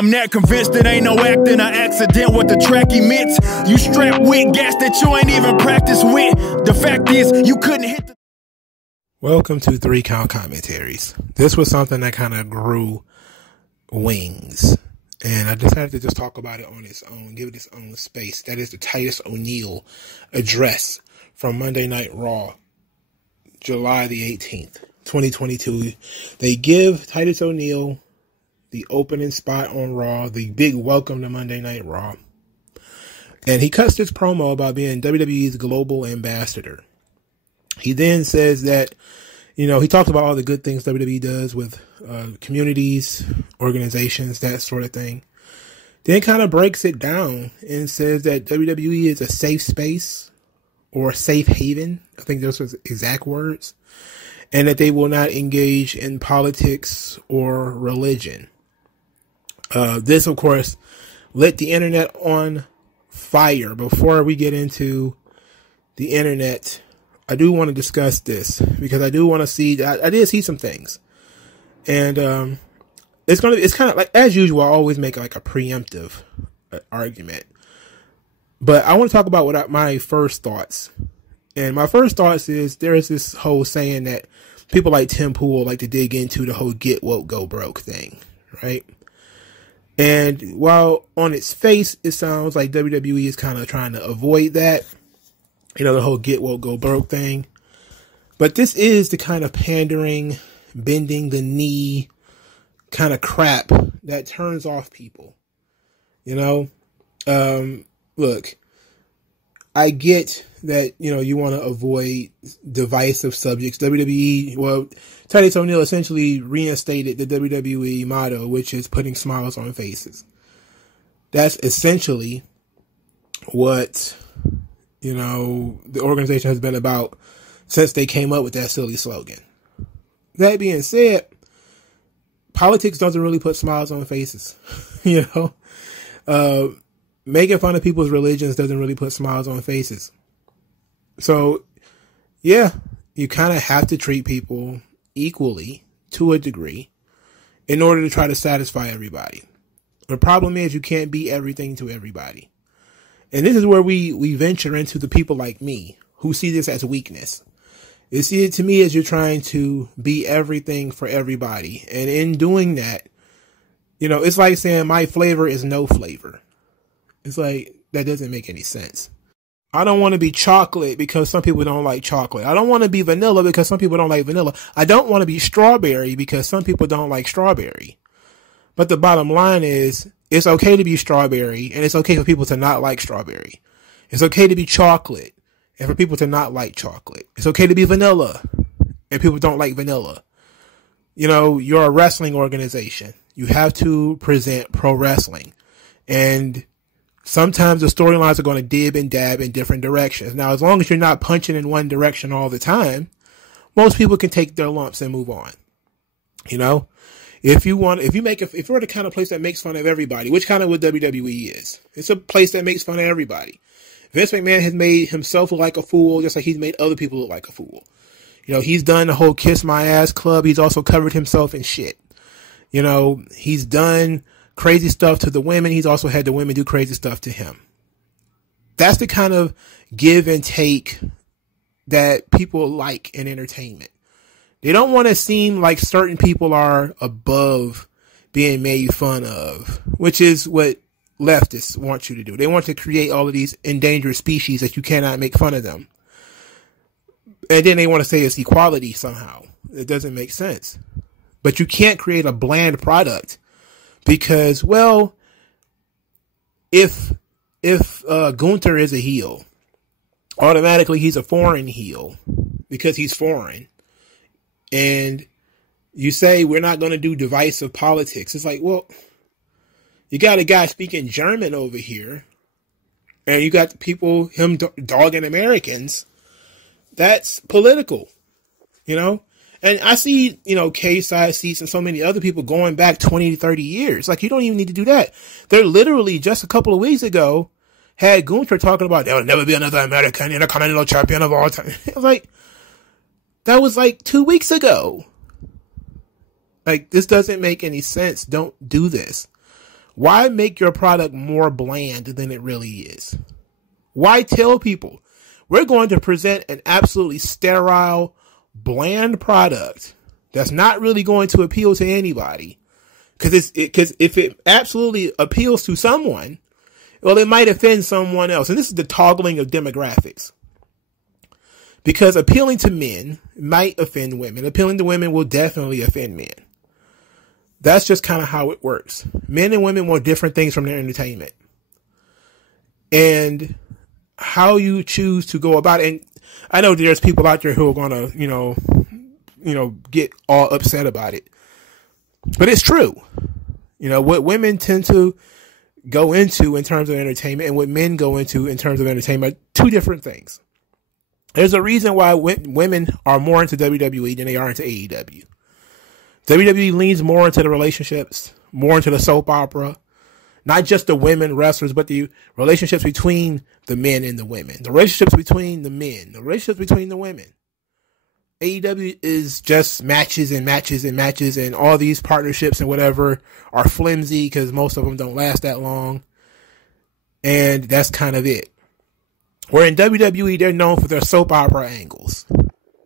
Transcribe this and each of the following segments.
I'm not convinced it ain't no acting or accident what the track emits. You strapped with gas that you ain't even practiced with. The fact is, you couldn't hit the... Welcome to 3 Count Commentaries. This was something that kind of grew wings, and I decided to just talk about it on its own, give it its own space. That is the Titus O'Neil address from Monday Night Raw, July the 18th, 2022. They give Titus O'Neil the opening spot on Raw, the big welcome to Monday Night Raw. And he cuts this promo about being WWE's global ambassador. He then says that, he talks about all the good things WWE does with communities, organizations, that sort of thing. Then kind of breaks it down and says that WWE is a safe space or a safe haven. I think those were his exact words. And that they will not engage in politics or religion. This, of course, lit the internet on fire. Before we get into the internet, I do want to discuss this because I do want to see, I did see some things. And it's kind of like, as usual, I always make like a preemptive argument. But I want to talk about what my first thoughts. And my first thoughts is there is this whole saying that people like Tim Pool like to dig into the whole get woke, go broke thing, right? And while on its face, it sounds like WWE is kind of trying to avoid that, the whole get woke, go broke thing. But this is the kind of pandering, bending the knee kind of crap that turns off people. Look, I get that, you want to avoid divisive subjects. WWE, Titus O'Neil essentially reinstated the WWE motto, which is putting smiles on faces. That's essentially what, the organization has been about since they came up with that silly slogan. That being said, politics doesn't really put smiles on faces. Making fun of people's religions doesn't really put smiles on faces. So, yeah, you kind of have to treat people equally to a degree in order to try to satisfy everybody. The problem is you can't be everything to everybody. And this is where we venture into the people like me who see this as weakness. They see it to me as you're trying to be everything for everybody. And in doing that, it's like saying my flavor is no flavor. It's like, that doesn't make any sense. I don't want to be chocolate because some people don't like chocolate. I don't want to be vanilla because some people don't like vanilla. I don't want to be strawberry because some people don't like strawberry. But the bottom line is, it's okay to be strawberry and it's okay for people to not like strawberry. It's okay to be chocolate and for people to not like chocolate. It's okay to be vanilla and people don't like vanilla. You're a wrestling organization. You have to present pro wrestling. And sometimes the storylines are going to dib and dab in different directions. Now, as long as you're not punching in one direction all the time, most people can take their lumps and move on. If you're the kind of place that makes fun of everybody, which kind of what WWE is, it's a place that makes fun of everybody. Vince McMahon has made himself look like a fool, just like he's made other people look like a fool. He's done the whole kiss my ass club. He's also covered himself in shit. He's done crazy stuff to the women. He's also had the women do crazy stuff to him. That's the kind of give and take that people like in entertainment. They don't want to seem like certain people are above being made fun of, which is what leftists want you to do. They want to create all of these endangered species that you cannot make fun of them. And then they want to say it's equality somehow. It doesn't make sense. But you can't create a bland product. Because, if Gunther is a heel, automatically he's a foreign heel because he's foreign. And you say we're not going to do divisive politics. It's like, you got a guy speaking German over here, and you got him dogging Americans. That's political, And I see, K-side seats and so many other people going back 20 to 30 years. Like, you don't even need to do that. They're literally just a couple of weeks ago had Gunther talking about there will never be another American Intercontinental Champion of all time. I was like, that was like 2 weeks ago. Like, this doesn't make any sense. Don't do this. Why make your product more bland than it really is? Why tell people we're going to present an absolutely sterile, bland product that's not really going to appeal to anybody? Because if it absolutely appeals to someone, well, it might offend someone else. And this is the toggling of demographics. Because appealing to men might offend women. Appealing to women will definitely offend men. That's just kind of how it works. Men and women want different things from their entertainment. And how you choose to go about it. And I know there's people out there who are going to, get all upset about it. But it's true. What women tend to go into in terms of entertainment and what men go into in terms of entertainment are two different things. There's a reason why women are more into WWE than they are into AEW. WWE leans more into the relationships, more into the soap opera, not just the women wrestlers, but the relationships between the men and the women, the relationships between the men, the relationships between the women. AEW is just matches and matches and matches, and all these partnerships and whatever are flimsy because most of them don't last that long. And that's kind of it. Where in WWE, they're known for their soap opera angles.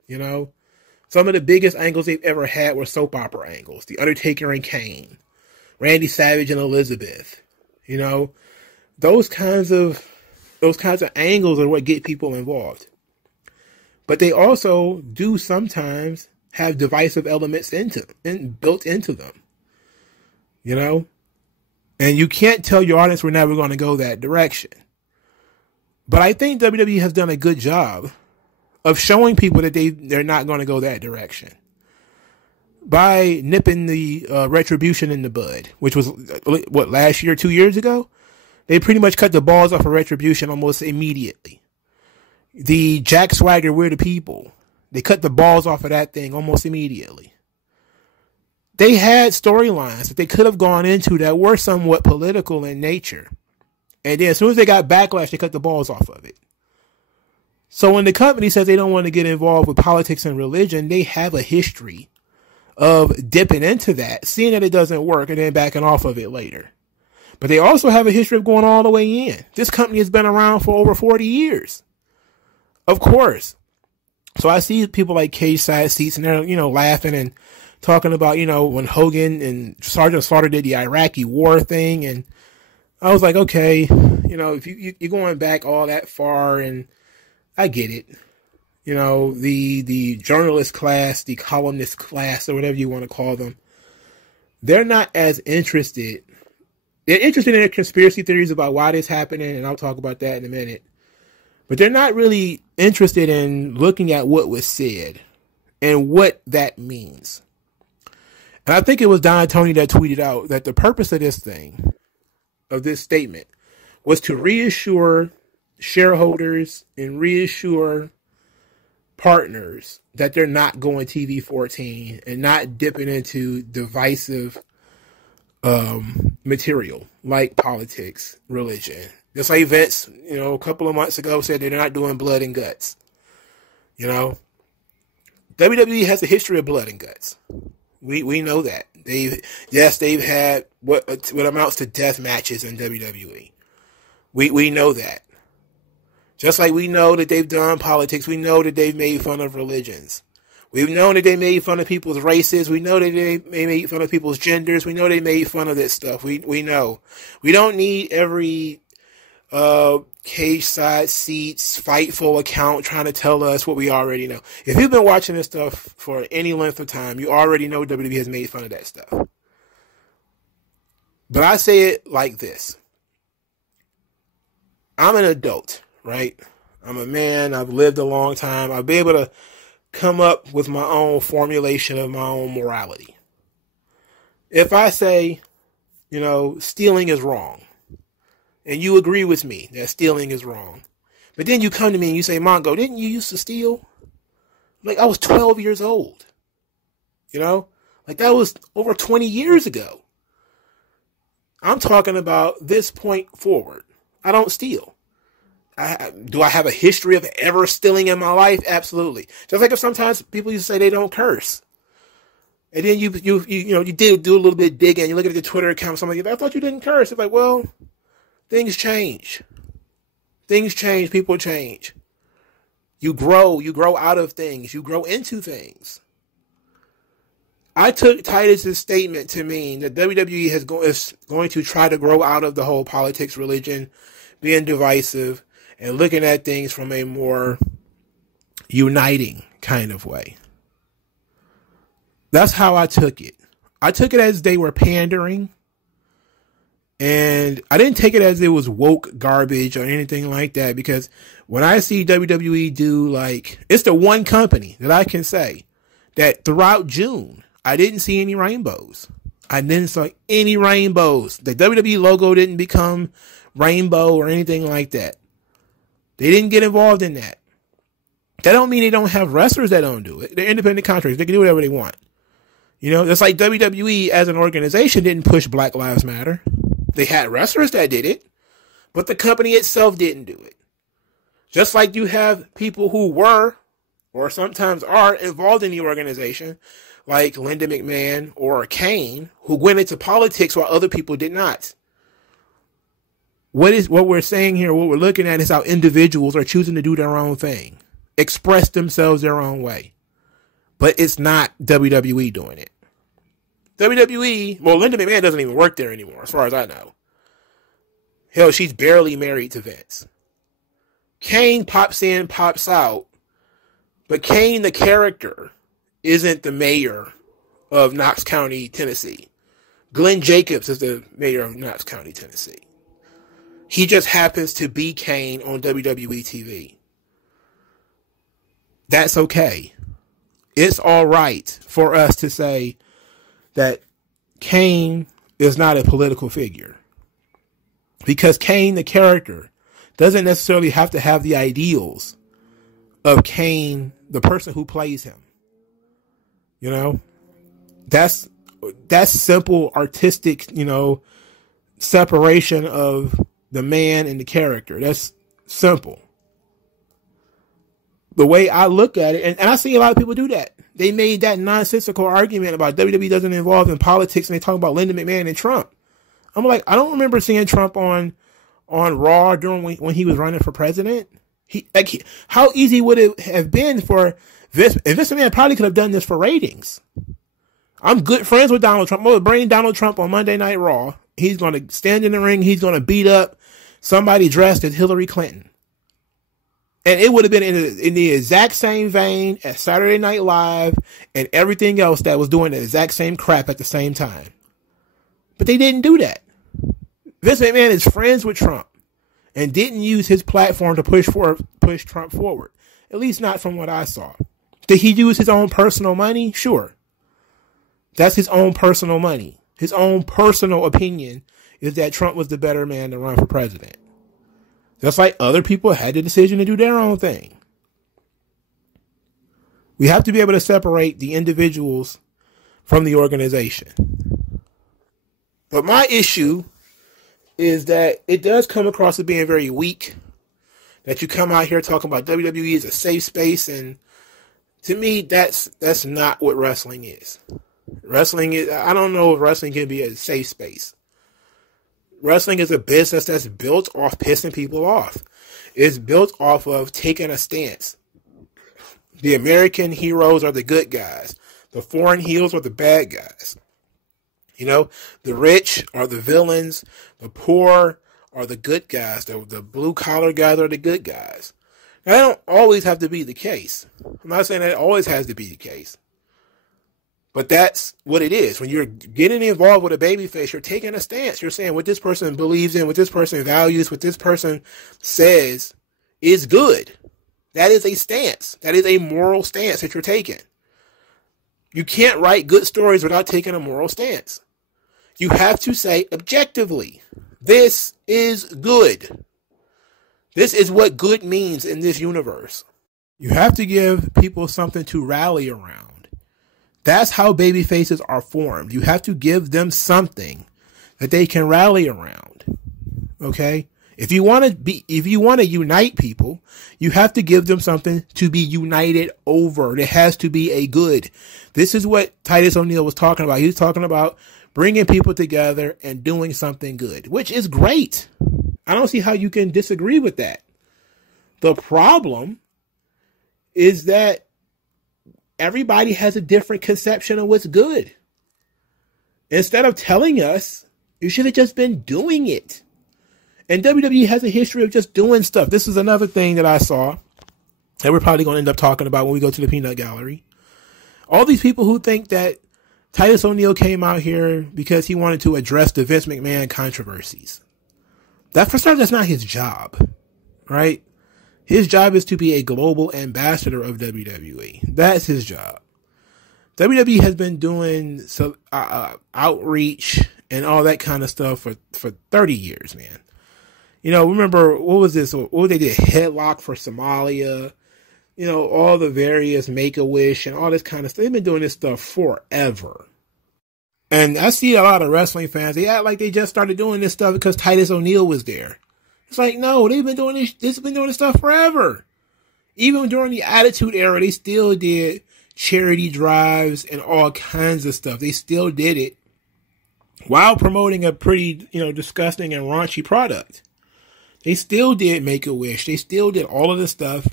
Some of the biggest angles they've ever had were soap opera angles. The Undertaker and Kane, Randy Savage and Elizabeth. Those kinds of angles are what get people involved. But they also do sometimes have divisive elements built into them. And you can't tell your audience we're never going to go that direction. But I think WWE has done a good job of showing people that they're not going to go that direction by nipping the Retribution in the bud, which was last year, 2 years ago. They pretty much cut the balls off of Retribution almost immediately. The Jack Swagger, We're the People, they cut the balls off of that thing almost immediately. They had storylines that they could have gone into that were somewhat political in nature. And then as soon as they got backlash, they cut the balls off of it. So when the company says they don't want to get involved with politics and religion, they have a history of dipping into that, seeing that it doesn't work, and then backing off of it later. But they also have a history of going all the way in. This company has been around for over 40 years. Of course. So I see people like Cage Side Seats, and they're, laughing and talking about, when Hogan and Sergeant Slaughter did the Iraqi war thing, and I was like, okay, if you're going back all that far, and I get it. The journalist class, the columnist class, or whatever you want to call them, they're not as interested. They're interested in their conspiracy theories about why this happening, and I'll talk about that in a minute. But they're not really interested in looking at what was said and what that means. And I think it was Don Tony that tweeted out that the purpose of this thing, of this statement, was to reassure shareholders and reassure partners that they're not going TV 14 and not dipping into divisive material like politics, religion. Just like Vince, a couple of months ago said they're not doing blood and guts. WWE has a history of blood and guts. We know that. They've had what amounts to death matches in WWE. We know that. Just like we know that they've done politics, we know that they've made fun of religions. We've known that they made fun of people's races. We know that they made fun of people's genders. We know they made fun of this stuff. We know. We don't need every Cage Side Seats Fightful account trying to tell us what we already know. If you've been watching this stuff for any length of time, you already know WWE has made fun of that stuff. But I say it like this. I'm an adult, right? I'm a man. I've lived a long time. I'll be able to come up with my own formulation of my own morality. If I say, stealing is wrong, and you agree with me that stealing is wrong, but then you come to me and you say, Mongo, didn't you used to steal? Like, I was 12 years old. Like, that was over 20 years ago. I'm talking about this point forward. I don't steal. Do I have a history of ever stealing in my life? Absolutely. Just like if sometimes people used to say they don't curse. And then you did do a little bit of digging. You look at the Twitter account, somebody, I thought you didn't curse. It's like, well, things change. Things change. People change. You grow out of things. You grow into things. I took Titus's statement to mean that WWE is going to try to grow out of the whole politics, religion, being divisive, and looking at things from a more uniting kind of way. That's how I took it. I took it as they were pandering. And I didn't take it as it was woke garbage or anything like that, because when I see WWE do, like, it's the one company that I can say that throughout June, I didn't see any rainbows. I didn't see any rainbows. The WWE logo didn't become rainbow or anything like that. They didn't get involved in that. That don't mean they don't have wrestlers that don't do it. They're independent contractors. They can do whatever they want. You know, it's like WWE as an organization didn't push Black Lives Matter. They had wrestlers that did it, but the company itself didn't do it. Just like you have people who were, or sometimes are, involved in the organization, like Linda McMahon or Kane, who went into politics while other people did not. What we're saying here, what we're looking at is how individuals are choosing to do their own thing, express themselves their own way. But it's not WWE doing it. WWE, well, Linda McMahon doesn't even work there anymore, as far as I know. Hell, she's barely married to Vince. Kane pops in, pops out, but Kane, the character, isn't the mayor of Knox County, Tennessee. Glenn Jacobs is the mayor of Knox County, Tennessee. He just happens to be Kane on WWE TV. That's okay. It's all right for us to say that Kane is not a political figure. Because Kane, the character, doesn't necessarily have to have the ideals of Kane, the person who plays him. You know, that's simple artistic, separation of the man and the character. That's simple. The way I look at it, and I see a lot of people do that. They made that nonsensical argument about WWE doesn't involve in politics, and they talk about Linda McMahon and Trump. I'm like, I don't remember seeing Trump on Raw during when he was running for president. How easy would it have been for Vince? And Vince McMahon probably could have done this for ratings. I'm good friends with Donald Trump. I'm going to bring Donald Trump on Monday Night Raw. He's going to stand in the ring. He's going to beat up somebody dressed as Hillary Clinton. And it would have been in the exact same vein as Saturday Night Live and everything else that was doing the exact same crap at the same time. But they didn't do that. Vince McMahon is friends with Trump and didn't use his platform to push Trump forward. At least not from what I saw. Did he use his own personal money? Sure. That's his own personal money. His own personal opinion is that Trump was the better man to run for president. Just like other people had the decision to do their own thing. We have to be able to separate the individuals from the organization. But my issue is that it does come across as being very weak. That you come out here talking about WWE as a safe space, and to me, that's not what wrestling is. Wrestling is, I don't know if wrestling can be a safe space. Wrestling is a business that's built off pissing people off. It's built off of taking a stance. The American heroes are the good guys. The foreign heels are the bad guys. The rich are the villains. The poor are the good guys. The blue-collar guys are the good guys. Now, that don't always have to be the case. I'm not saying that it always has to be the case. But that's what it is. When you're getting involved with a babyface, you're taking a stance. You're saying what this person believes in, what this person values, what this person says is good. That is a stance. That is a moral stance that you're taking. You can't write good stories without taking a moral stance. You have to say objectively, this is good. This is what good means in this universe. You have to give people something to rally around. That's how baby faces are formed. You have to give them something that they can rally around. Okay? If you want to unite people, you have to give them something to be united over. It has to be a good. This is what Titus O'Neil was talking about. He was talking about bringing people together and doing something good, which is great. I don't see how you can disagree with that. The problem is that everybody has a different conception of what's good. Instead of telling us, you should have just been doing it. And WWE has a history of just doing stuff. This is another thing that I saw that we're probably going to end up talking about when we go to the Peanut Gallery. All these people who think that Titus O'Neil came out here because he wanted to address the Vince McMahon controversies. That, for starters, that's not his job, right? His job is to be a global ambassador of WWE. That's his job. WWE has been doing outreach and all that kind of stuff for 30 years, man. You know, remember, what was this? What they did? Headlock for Somalia. You know, all the various Make-A-Wish and all this kind of stuff. They've been doing this stuff forever. And I see a lot of wrestling fans, they act like they just started doing this stuff because Titus O'Neil was there. It's like, no, they've been doing this been doing this stuff forever. Even during the Attitude Era, they still did charity drives and all kinds of stuff. They still did it while promoting a pretty, disgusting and raunchy product. They still did Make-A-Wish. They still did all of the stuff.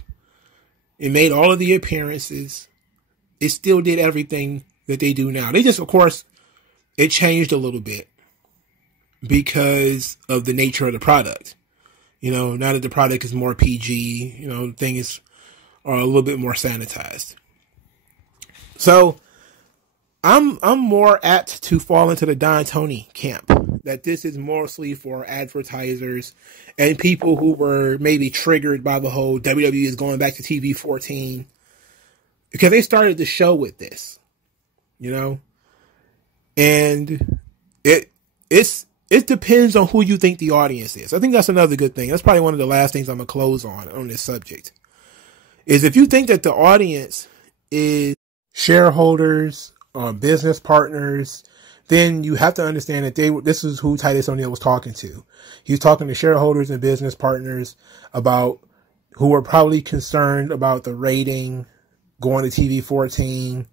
It made all of the appearances. It still did everything that they do now. They just, of course, it changed a little bit because of the nature of the product. Now that the product is more PG, things are a little bit more sanitized. So I'm more apt to fall into the Don Tony camp, that this is mostly for advertisers and people who were maybe triggered by the whole WWE is going back to TV 14, because they started the show with this, and it depends on who you think the audience is. I think that's another good thing. That's probably one of the last things I'm going to close on this subject, is if you think that the audience is shareholders or business partners, then you have to understand that this is who Titus O'Neil was talking to. He was talking to shareholders and business partners who were probably concerned about the rating going to TV 14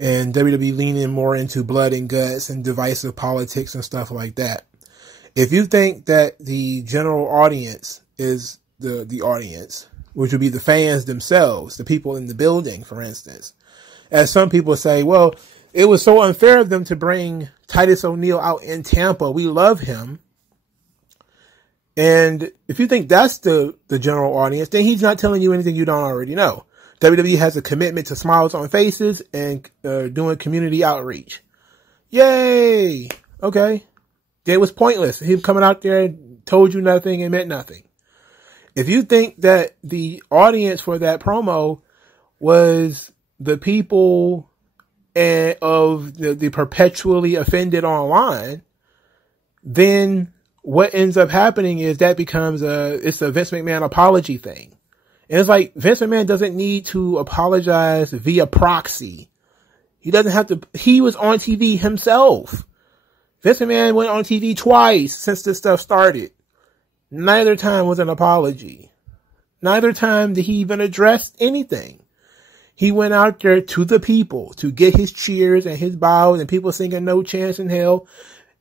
and WWE leaning more into blood and guts and divisive politics and stuff like that. If you think that the general audience is the audience, which would be the fans themselves, the people in the building, for instance, as some people say, well, it was so unfair of them to bring Titus O'Neil out in Tampa. We love him. And if you think that's the general audience, then he's not telling you anything you don't already know. WWE has a commitment to smiles on faces and doing community outreach. Yay! Okay. It was pointless. Him coming out there told you nothing and meant nothing. If you think that the audience for that promo was the people of the perpetually offended online, then what ends up happening is that becomes it's a Vince McMahon apology thing. And it's like, Vince McMahon doesn't need to apologize via proxy. He doesn't have to. He was on TV himself. Vince McMahon went on TV twice since this stuff started. Neither time was an apology. Neither time did he even address anything. He went out there to the people to get his cheers and his bows and people singing No Chance in Hell.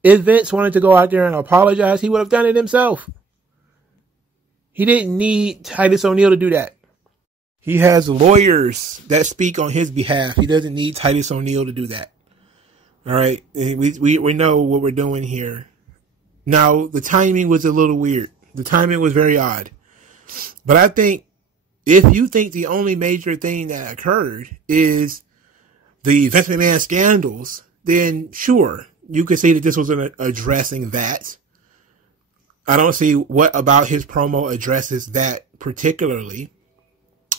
If Vince wanted to go out there and apologize, he would have done it himself. He didn't need Titus O'Neil to do that. He has lawyers that speak on his behalf. He doesn't need Titus O'Neil to do that. All right. We know what we're doing here. Now, the timing was a little weird. The timing was very odd. But I think if you think the only major thing that occurred is the Vince McMahon scandals, then sure, you could say that this was addressing that. I don't see what about his promo addresses that particularly.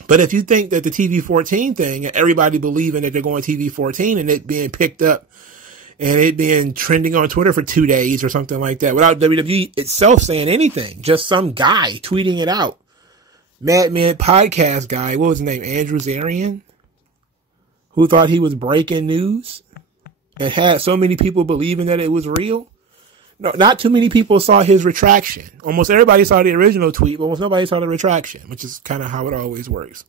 But if you think that the TV 14 thing, everybody believing that they're going TV 14 and it being picked up and it being trending on Twitter for 2 days or something like that, without WWE itself saying anything, just some guy tweeting it out. Madman podcast guy, what was his name? Andrew Zarian, who thought he was breaking news and had so many people believing that it was real. No, not too many people saw his retraction. Almost everybody saw the original tweet, but almost nobody saw the retraction, which is kind of how it always works.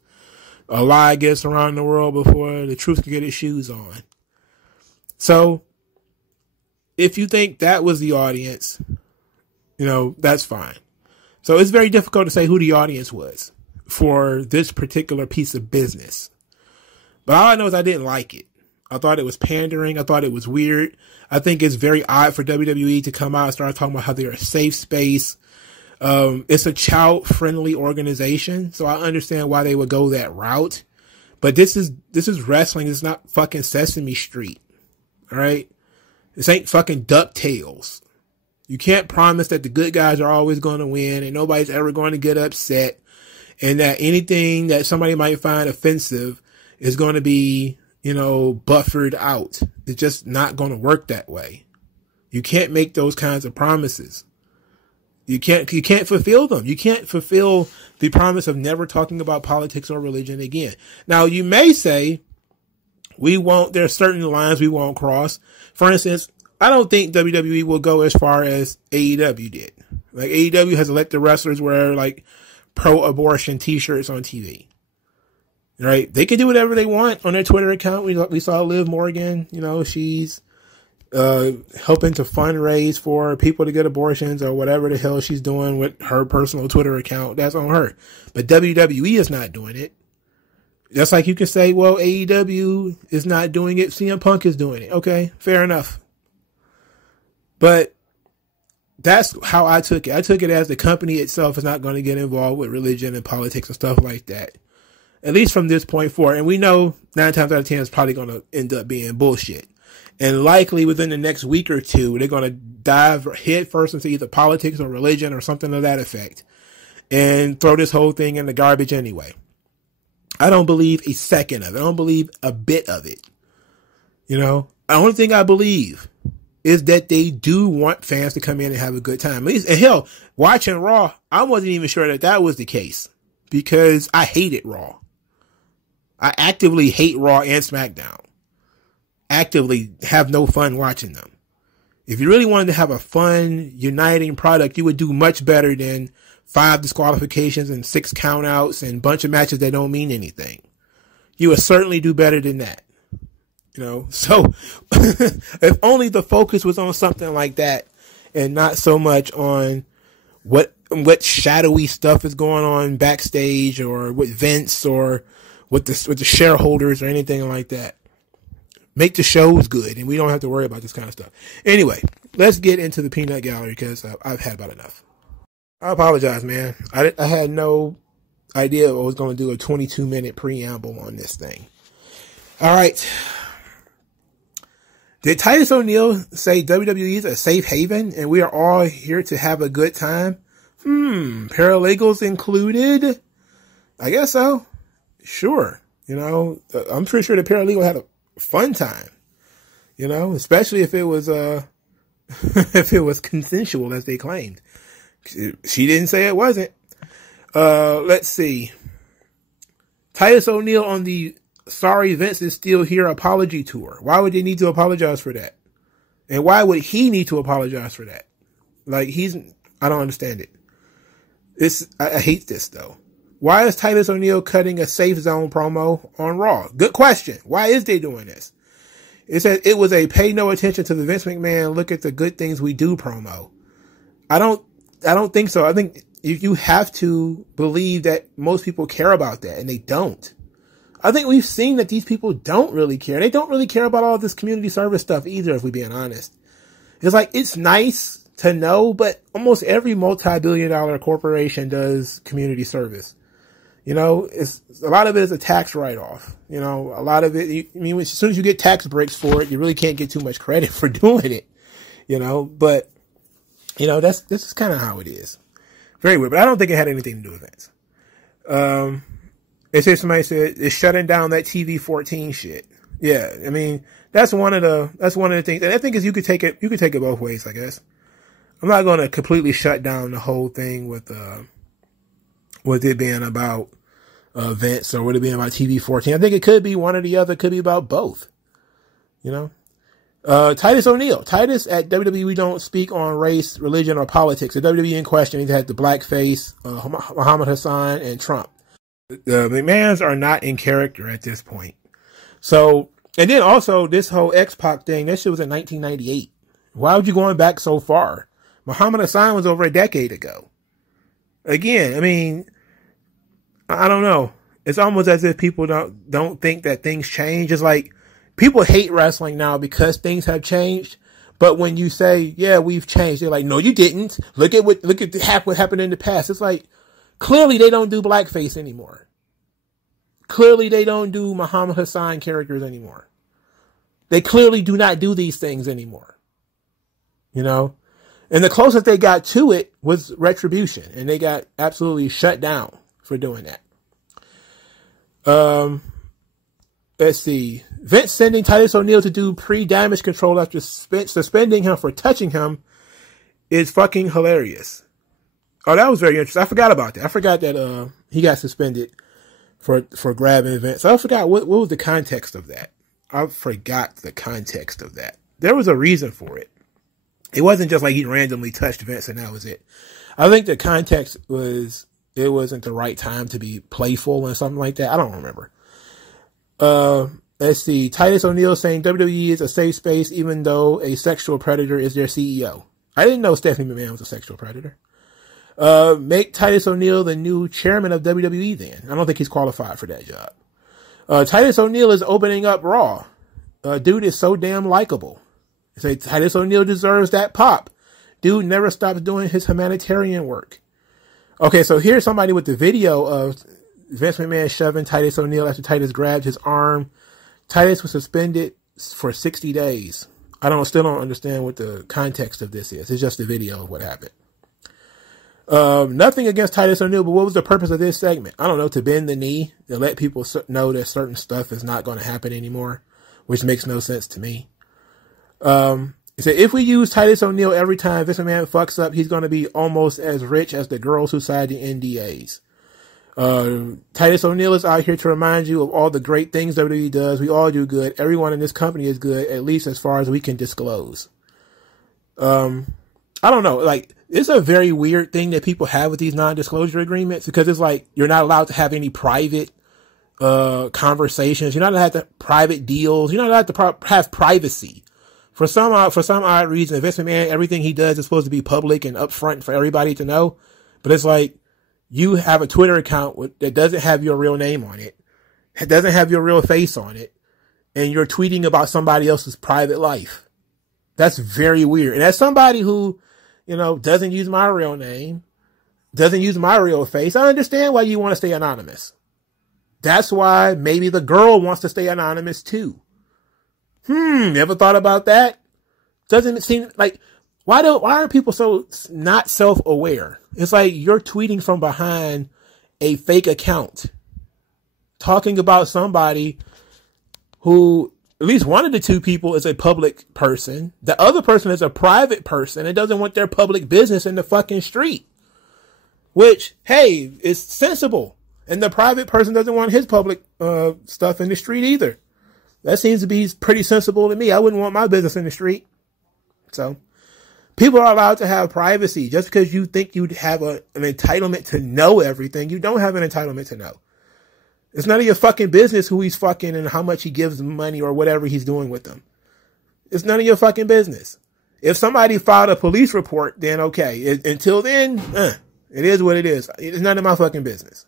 A lie gets around the world before the truth can get its shoes on. So, if you think that was the audience, you know, that's fine. So, it's very difficult to say who the audience was for this particular piece of business. But all I know is I didn't like it. I thought it was pandering. I thought it was weird. I think it's very odd for WWE to come out and start talking about how they're a safe space. It's a child-friendly organization, so I understand why they would go that route. But this is wrestling. It's not fucking Sesame Street. All right? This ain't fucking DuckTales. You can't promise that the good guys are always going to win and nobody's ever going to get upset, and that anything that somebody might find offensive is going to be, you know, buffered out. It's just not going to work that way. You can't make those kinds of promises. You can't fulfill them. You can't fulfill the promise of never talking about politics or religion again. Now, you may say, there are certain lines we won't cross. For instance, I don't think WWE will go as far as AEW did. Like, AEW has let the wrestlers wear, like, pro-abortion t-shirts on TV. Right? They can do whatever they want on their Twitter account. We saw Liv Morgan, you know, she's helping to fundraise for people to get abortions or whatever the hell she's doing with her personal Twitter account. That's on her. But WWE is not doing it. Just like you can say, well, AEW is not doing it. CM Punk is doing it. Okay, fair enough. But that's how I took it. I took it as the company itself is not going to get involved with religion and politics and stuff like that. At least from this point forward. And we know 9 times out of 10 it's probably going to end up being bullshit. And likely within the next week or two, they're going to dive head first into either politics or religion or something to that effect. And throw this whole thing in the garbage anyway. I don't believe a second of it. I don't believe a bit of it. You know, the only thing I believe is that they do want fans to come in and have a good time. And hell, watching Raw, I wasn't even sure that that was the case. Because I hated Raw. I actively hate Raw and SmackDown. Actively have no fun watching them. If you really wanted to have a fun, uniting product, you would do much better than 5 disqualifications and 6 countouts and a bunch of matches that don't mean anything. You would certainly do better than that. You know, so if only the focus was on something like that and not so much on what shadowy stuff is going on backstage or with Vince or with the shareholders or anything like that. Make the shows good and we don't have to worry about this kind of stuff. Anyway, let's get into the peanut gallery because I've had about enough. I apologize, man. I had no idea I was going to do a 22-minute preamble on this thing. All right. Did Titus O'Neil say WWE is a safe haven and we are all here to have a good time? Paralegals included? I guess so. Sure. You know, I'm pretty sure the paralegal had a fun time. You know, especially if it was if it was consensual as they claimed. She didn't say it wasn't. Let's see. Titus O'Neil on the Sorry Vince is Still Here apology tour. Why would they need to apologize for that? And why would he need to apologize for that? Like, I don't understand it. I hate this though. Why is Titus O'Neil cutting a safe zone promo on Raw? Good question. Why is they doing this? It says it was a pay no attention to the Vince McMahon look at the good things we do promo. I don't think so. I think you have to believe that most people care about that, and they don't. I think we've seen that these people don't really care. They don't really care about all this community service stuff either, if we're being honest. It's like, it's nice to know, but almost every multi-billion-dollar corporation does community service. You know, a lot of it is a tax write-off. You know, a lot of it, as soon as you get tax breaks for it, you really can't get too much credit for doing it. You know, but, you know, this is kind of how it is. Very weird, but I don't think it had anything to do with that. It says somebody said it's shutting down that TV 14 shit. Yeah, I mean, that's one of the things. And I think is you could take it both ways, I guess. I'm not going to completely shut down the whole thing with it being about Vince or with it being about TV 14. I think it could be one or the other. It could be about both. You know, Titus O'Neil. Titus at WWE don't speak on race, religion, or politics. The WWE in question either had the blackface, Muhammad Hassan, and Trump. The McMahons are not in character at this point. So, and then also this whole X-Pac thing, that shit was in 1998. Why would you going back so far? Muhammad Hassan was over a decade ago. Again, I mean, I don't know. It's almost as if people don't think that things change. It's like people hate wrestling now because things have changed. But when you say, yeah, we've changed, they're like, no, you didn't. Look at what happened in the past. It's like, clearly they don't do blackface anymore. Clearly they don't do Muhammad Hassan characters anymore. They clearly do not do these things anymore. You know? And the closest they got to it was Retribution. And they got absolutely shut down for doing that. Let's see. Vince sending Titus O'Neil to do pre-damage control after suspending him for touching him is fucking hilarious. Oh, that was very interesting. I forgot about that. I forgot that he got suspended for grabbing Vince. I forgot what was the context of that. I forgot the context of that. There was a reason for it. It wasn't just like he randomly touched Vince and that was it. I think the context was it wasn't the right time to be playful and something like that. I don't remember. Let's see. Titus O'Neil saying WWE is a safe space even though a sexual predator is their CEO. I didn't know Stephanie McMahon was a sexual predator. Make Titus O'Neil the new chairman of WWE then. I don't think he's qualified for that job. Titus O'Neil is opening up Raw. Dude is so damn likable. Say Titus O'Neil deserves that pop. Dude never stops doing his humanitarian work. Okay, so here's somebody with the video of Vince McMahon shoving Titus O'Neil after Titus grabbed his arm. Titus was suspended for 60 days. Still don't understand what the context of this is. It's just a video of what happened. Nothing against Titus O'Neil, but what was the purpose of this segment? I don't know, to bend the knee, to let people know that certain stuff is not going to happen anymore, which makes no sense to me. It said, if we use Titus O'Neil every time Vince McMahon fucks up, he's going to be almost as rich as the girls who signed the NDAs. Titus O'Neil is out here to remind you of all the great things WWE does. We all do good. Everyone in this company is good, at least as far as we can disclose. I don't know. Like, it's a very weird thing that people have with these non-disclosure agreements because it's like you're not allowed to have any private conversations. You're not allowed to have private deals. You're not allowed to have privacy. For some odd reason, Vince McMahon, everything he does is supposed to be public and upfront for everybody to know. But it's like you have a Twitter account that doesn't have your real name on it. It doesn't have your real face on it. And you're tweeting about somebody else's private life. That's very weird. And as somebody who, you know, doesn't use my real name, doesn't use my real face, I understand why you want to stay anonymous. That's why maybe the girl wants to stay anonymous too. Ever thought about that? Doesn't it seem like, why are people so not self-aware? It's like you're tweeting from behind a fake account, talking about somebody who, at least one of the two people is a public person. The other person is a private person and doesn't want their public business in the fucking street. Which, hey, is sensible. And the private person doesn't want his public stuff in the street either. That seems to be pretty sensible to me. I wouldn't want my business in the street. So, people are allowed to have privacy. Just because you think you have an entitlement to know everything, you don't have an entitlement to know. It's none of your fucking business who he's fucking and how much he gives money or whatever he's doing with them. It's none of your fucking business. If somebody filed a police report, then okay. Until then, it is what it is. It's none of my fucking business.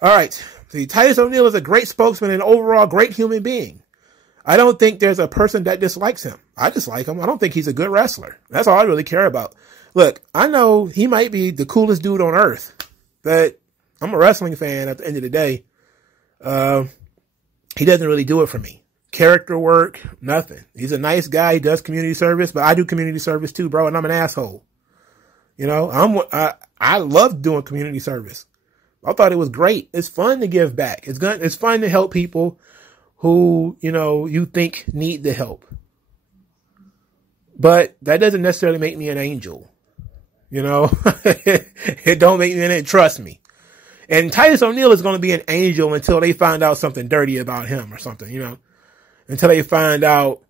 All right. See, Titus O'Neil is a great spokesman and overall great human being. I don't think there's a person that dislikes him. I dislike him. I don't think he's a good wrestler. That's all I really care about. Look, I know he might be the coolest dude on earth, but I'm a wrestling fan at the end of the day. He doesn't really do it for me. Character work, nothing. He's a nice guy. He does community service, but I do community service too, bro, and I'm an asshole. You know, I love doing community service. I thought it was great. It's fun to give back. It's fun to help people who, you know, you think need the help. But that doesn't necessarily make me an angel. You know, it don't make me an angel. Trust me. And Titus O'Neil is going to be an angel until they find out something dirty about him or something, you know, until they find out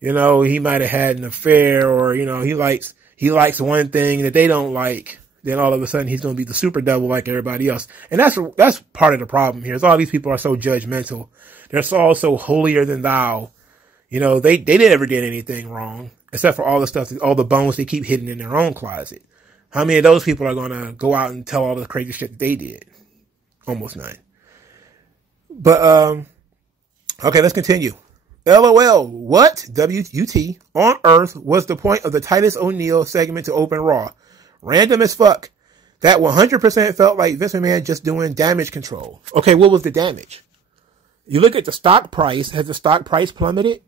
You know, he might have had an affair, or, you know, he likes one thing that they don't like. Then all of a sudden he's going to be the super devil like everybody else. And that's part of the problem here. Is all these people are so judgmental. They're all so holier than thou. You know, they never did anything wrong, except for all the stuff, all the bones they keep hidden in their own closet. How many of those people are going to go out and tell all the crazy shit that they did? Almost none. But, okay, let's continue. LOL, what WUT on earth was the point of the Titus O'Neil segment to open Raw? Random as fuck. That 100% felt like Vince McMahon just doing damage control. Okay, what was the damage? You look at the stock price. Has the stock price plummeted?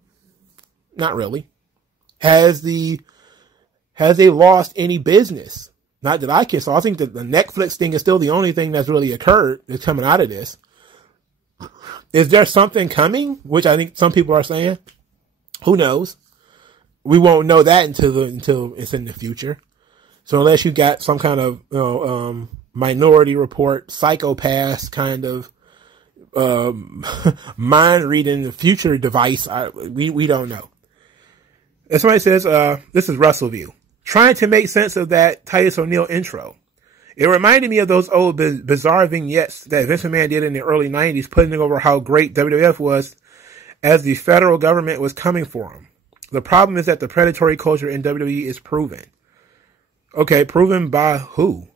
Not really. Has they lost any business? Not that I can. So I think that the Netflix thing is still the only thing that's really occurred that's coming out of this. Is there something coming? Which I think some people are saying. Who knows? We won't know that until it's in the future. So unless you got some kind of Minority Report, psychopath kind of mind reading the future device, we don't know. And somebody says, this is WrestleView, trying to make sense of that Titus O'Neil intro. It reminded me of those old bizarre vignettes that Vince McMahon did in the early 90s, putting over how great WWF was as the federal government was coming for him. The problem is that the predatory culture in WWE is proven. Okay, proven by who?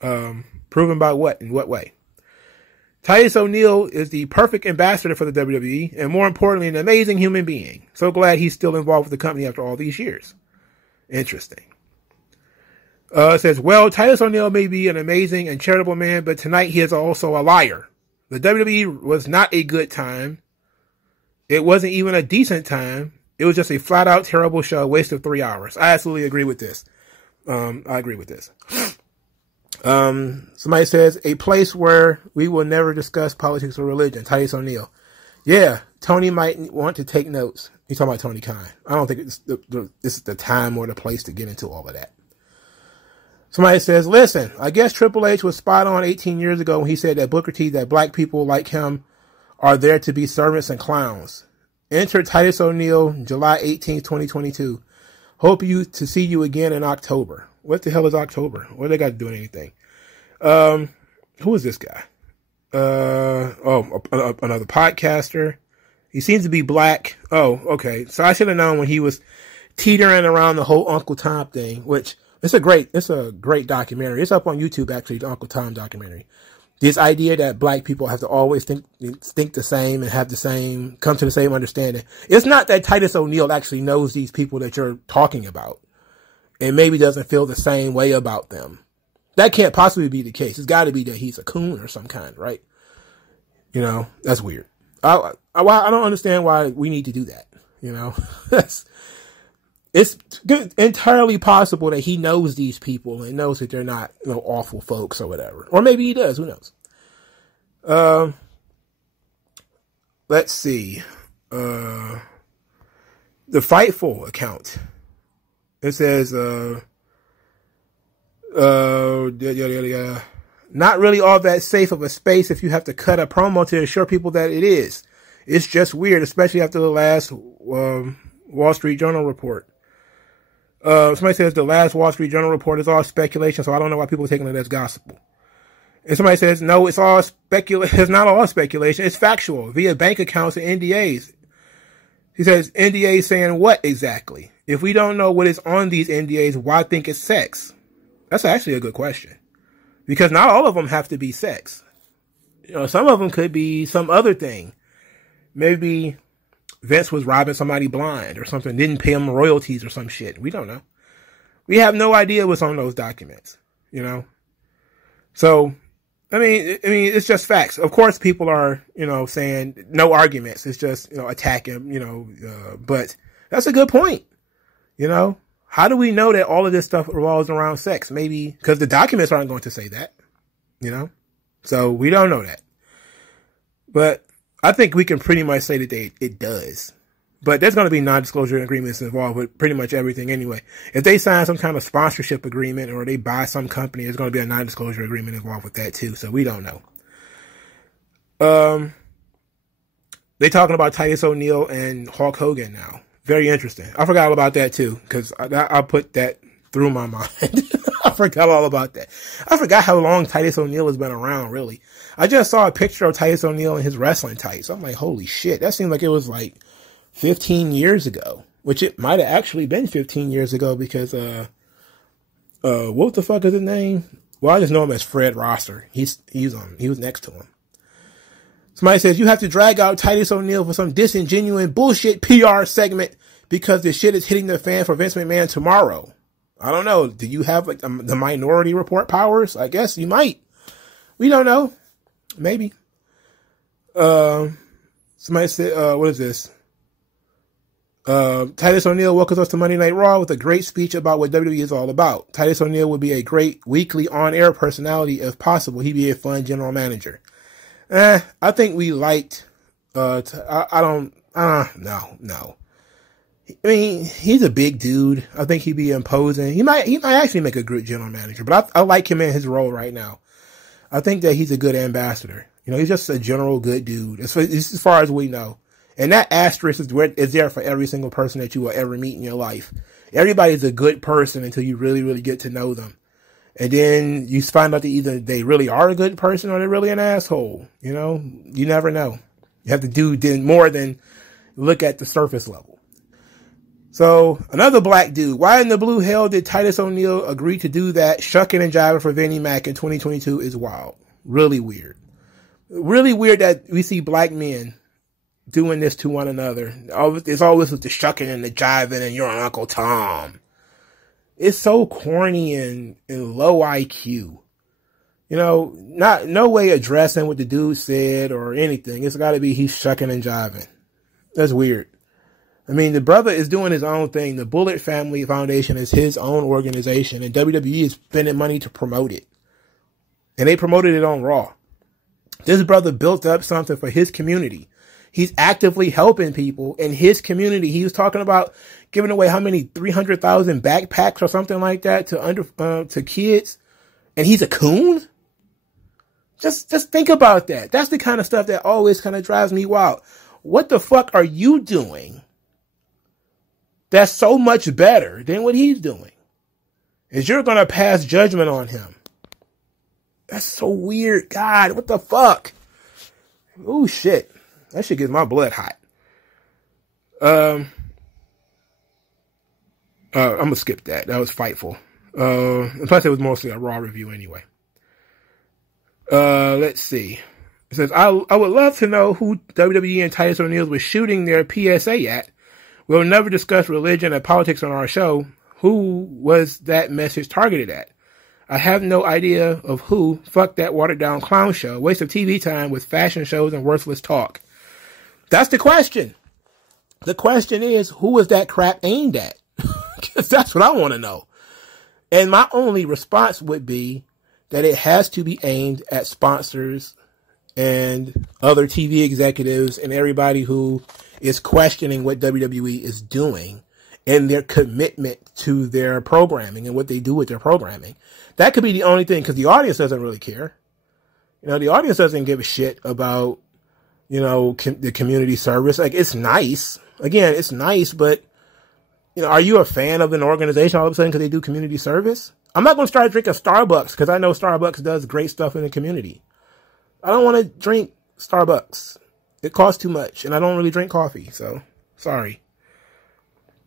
Proven by what? In what way? Titus O'Neil is the perfect ambassador for the WWE, and more importantly, an amazing human being. So glad he's still involved with the company after all these years. Interesting. It says, well, Titus O'Neil may be an amazing and charitable man, but tonight he is also a liar. The WWE was not a good time. It wasn't even a decent time. It was just a flat-out terrible show, waste of 3 hours. I absolutely agree with this. I agree with this. Somebody says, a place where we will never discuss politics or religion. Titus O'Neil. Yeah, Tony might want to take notes. He's talking about Tony Khan. I don't think this is the time or the place to get into all of that. Somebody says, listen, I guess Triple H was spot on 18 years ago when he said that Booker T, that black people like him are there to be servants and clowns. Enter Titus O'Neil, July 18th, 2022. Hope to see you again in October. What the hell is October? What do they got to do with anything? Who is this guy? Another podcaster. He seems to be black. Oh, okay. So I should have known when he was teetering around the whole Uncle Tom thing, which it's a great documentary. It's up on YouTube, actually, the Uncle Tom documentary. This idea that black people have to always think the same and come to the same understanding. It's not that Titus O'Neil actually knows these people that you're talking about and maybe doesn't feel the same way about them. That can't possibly be the case. It's got to be that he's a coon or some kind, right? You know, that's weird. I don't understand why we need to do that. You know, it's entirely possible that he knows these people and knows that they're not, you know, awful folks or whatever. Or maybe he does. Who knows? Let's see. The Fightful account. It says, not really all that safe of a space if you have to cut a promo to assure people that it is. It's just weird, especially after the last Wall Street Journal report. Somebody says the last Wall Street Journal report is all speculation, so I don't know why people are taking it as gospel. And somebody says, no, it's all it's not all speculation, it's factual, via bank accounts and NDAs. He says, NDAs saying what exactly? If we don't know what is on these NDAs, why think it's sex? That's actually a good question. Because not all of them have to be sex. You know, some of them could be some other thing. Maybe Vince was robbing somebody blind or something, didn't pay him royalties or some shit. We don't know. We have no idea what's on those documents, you know? So, I mean, it's just facts. Of course, people are, you know, saying no arguments. It's just, you know, attack him, you know, but that's a good point. You know, how do we know that all of this stuff revolves around sex? Maybe because the documents aren't going to say that, you know, so we don't know that. But I think we can pretty much say that it does. But there's going to be non-disclosure agreements involved with pretty much everything anyway. If they sign some kind of sponsorship agreement or they buy some company, there's going to be a non-disclosure agreement involved with that too. So we don't know. They're talking about Titus O'Neil and Hulk Hogan now. Very interesting. I forgot all about that too, because I put that through my mind. I forgot all about that. I forgot how long Titus O'Neil has been around, really. I just saw a picture of Titus O'Neil in his wrestling tights. I'm like, holy shit. That seemed like it was like 15 years ago, which it might have actually been 15 years ago because, what the fuck is his name? Well, I just know him as Fred Rosser. He was next to him. Somebody says, you have to drag out Titus O'Neil for some disingenuous bullshit PR segment because the shit is hitting the fan for Vince McMahon tomorrow. I don't know. Do you have like the Minority Report powers? I guess you might. We don't know. Maybe. Somebody said, what is this? Titus O'Neil welcomes us to Monday Night Raw with a great speech about what WWE is all about. Titus O'Neil would be a great weekly on-air personality if possible. He'd be a fun general manager. I think we liked, no. I mean, he's a big dude. I think he'd be imposing. He might actually make a good general manager, but I like him in his role right now. I think that he's a good ambassador. You know, he's just a general good dude, as far as we know. And that asterisk is there for every single person that you will ever meet in your life. Everybody's a good person until you really, really get to know them. And then you find out that either they really are a good person or they're really an asshole. You know, you never know. You have to do more than look at the surface level. So another black dude. Why in the blue hell did Titus O'Neil agree to do that? Shucking and jiving for Vinnie Mac in 2022 is wild. Really weird. Really weird that we see black men doing this to one another. It's always with the shucking and the jiving and you're an Uncle Tom. It's so corny and low IQ. You know, no way addressing what the dude said or anything. It's gotta be he's shucking and jiving. That's weird. I mean, the brother is doing his own thing. The Bullet Family Foundation is his own organization and WWE is spending money to promote it. And they promoted it on Raw. This brother built up something for his community. He's actively helping people in his community. He was talking about giving away how many 300,000 backpacks or something like that to kids. And he's a coon? Just think about that. That's the kind of stuff that always kind of drives me wild. What the fuck are you doing that's so much better than what he's doing? Is you're going to pass judgment on him? That's so weird. God, what the fuck? Oh, shit. That shit gets my blood hot. I'm gonna skip that. That was Fightful. Plus it was mostly a Raw review anyway. Let's see. It says, I would love to know who WWE and Titus O'Neil was shooting their PSA at. We'll never discuss religion and politics on our show. Who was that message targeted at? I have no idea of who. Fuck that watered down clown show. Waste of TV time with fashion shows and worthless talk. That's the question. The question is, who was that crap aimed at? Because that's what I want to know. And my only response would be that it has to be aimed at sponsors and other TV executives and everybody who is questioning what WWE is doing and their commitment to their programming and what they do with their programming. That could be the only thing, because the audience doesn't really care. You know, the audience doesn't give a shit about, you know, the community service. Like, it's nice. Again, it's nice, but, you know, are you a fan of an organization all of a sudden because they do community service? I'm not going to start drinking Starbucks because I know Starbucks does great stuff in the community. I don't want to drink Starbucks. It costs too much, and I don't really drink coffee, so sorry.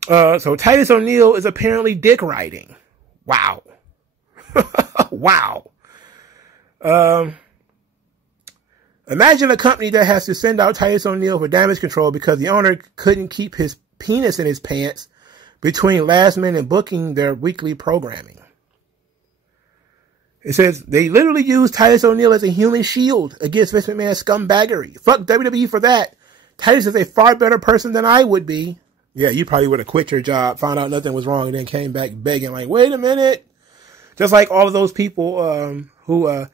So Titus O'Neil is apparently dick riding. Wow. Wow. Imagine a company that has to send out Titus O'Neil for damage control because the owner couldn't keep his penis in his pants between last minute booking their weekly programming. It says they literally used Titus O'Neil as a human shield against Vince McMahon's scumbaggery. Fuck WWE for that. Titus is a far better person than I would be. Yeah, you probably would have quit your job, found out nothing was wrong, and then came back begging like, wait a minute. Just like all of those people who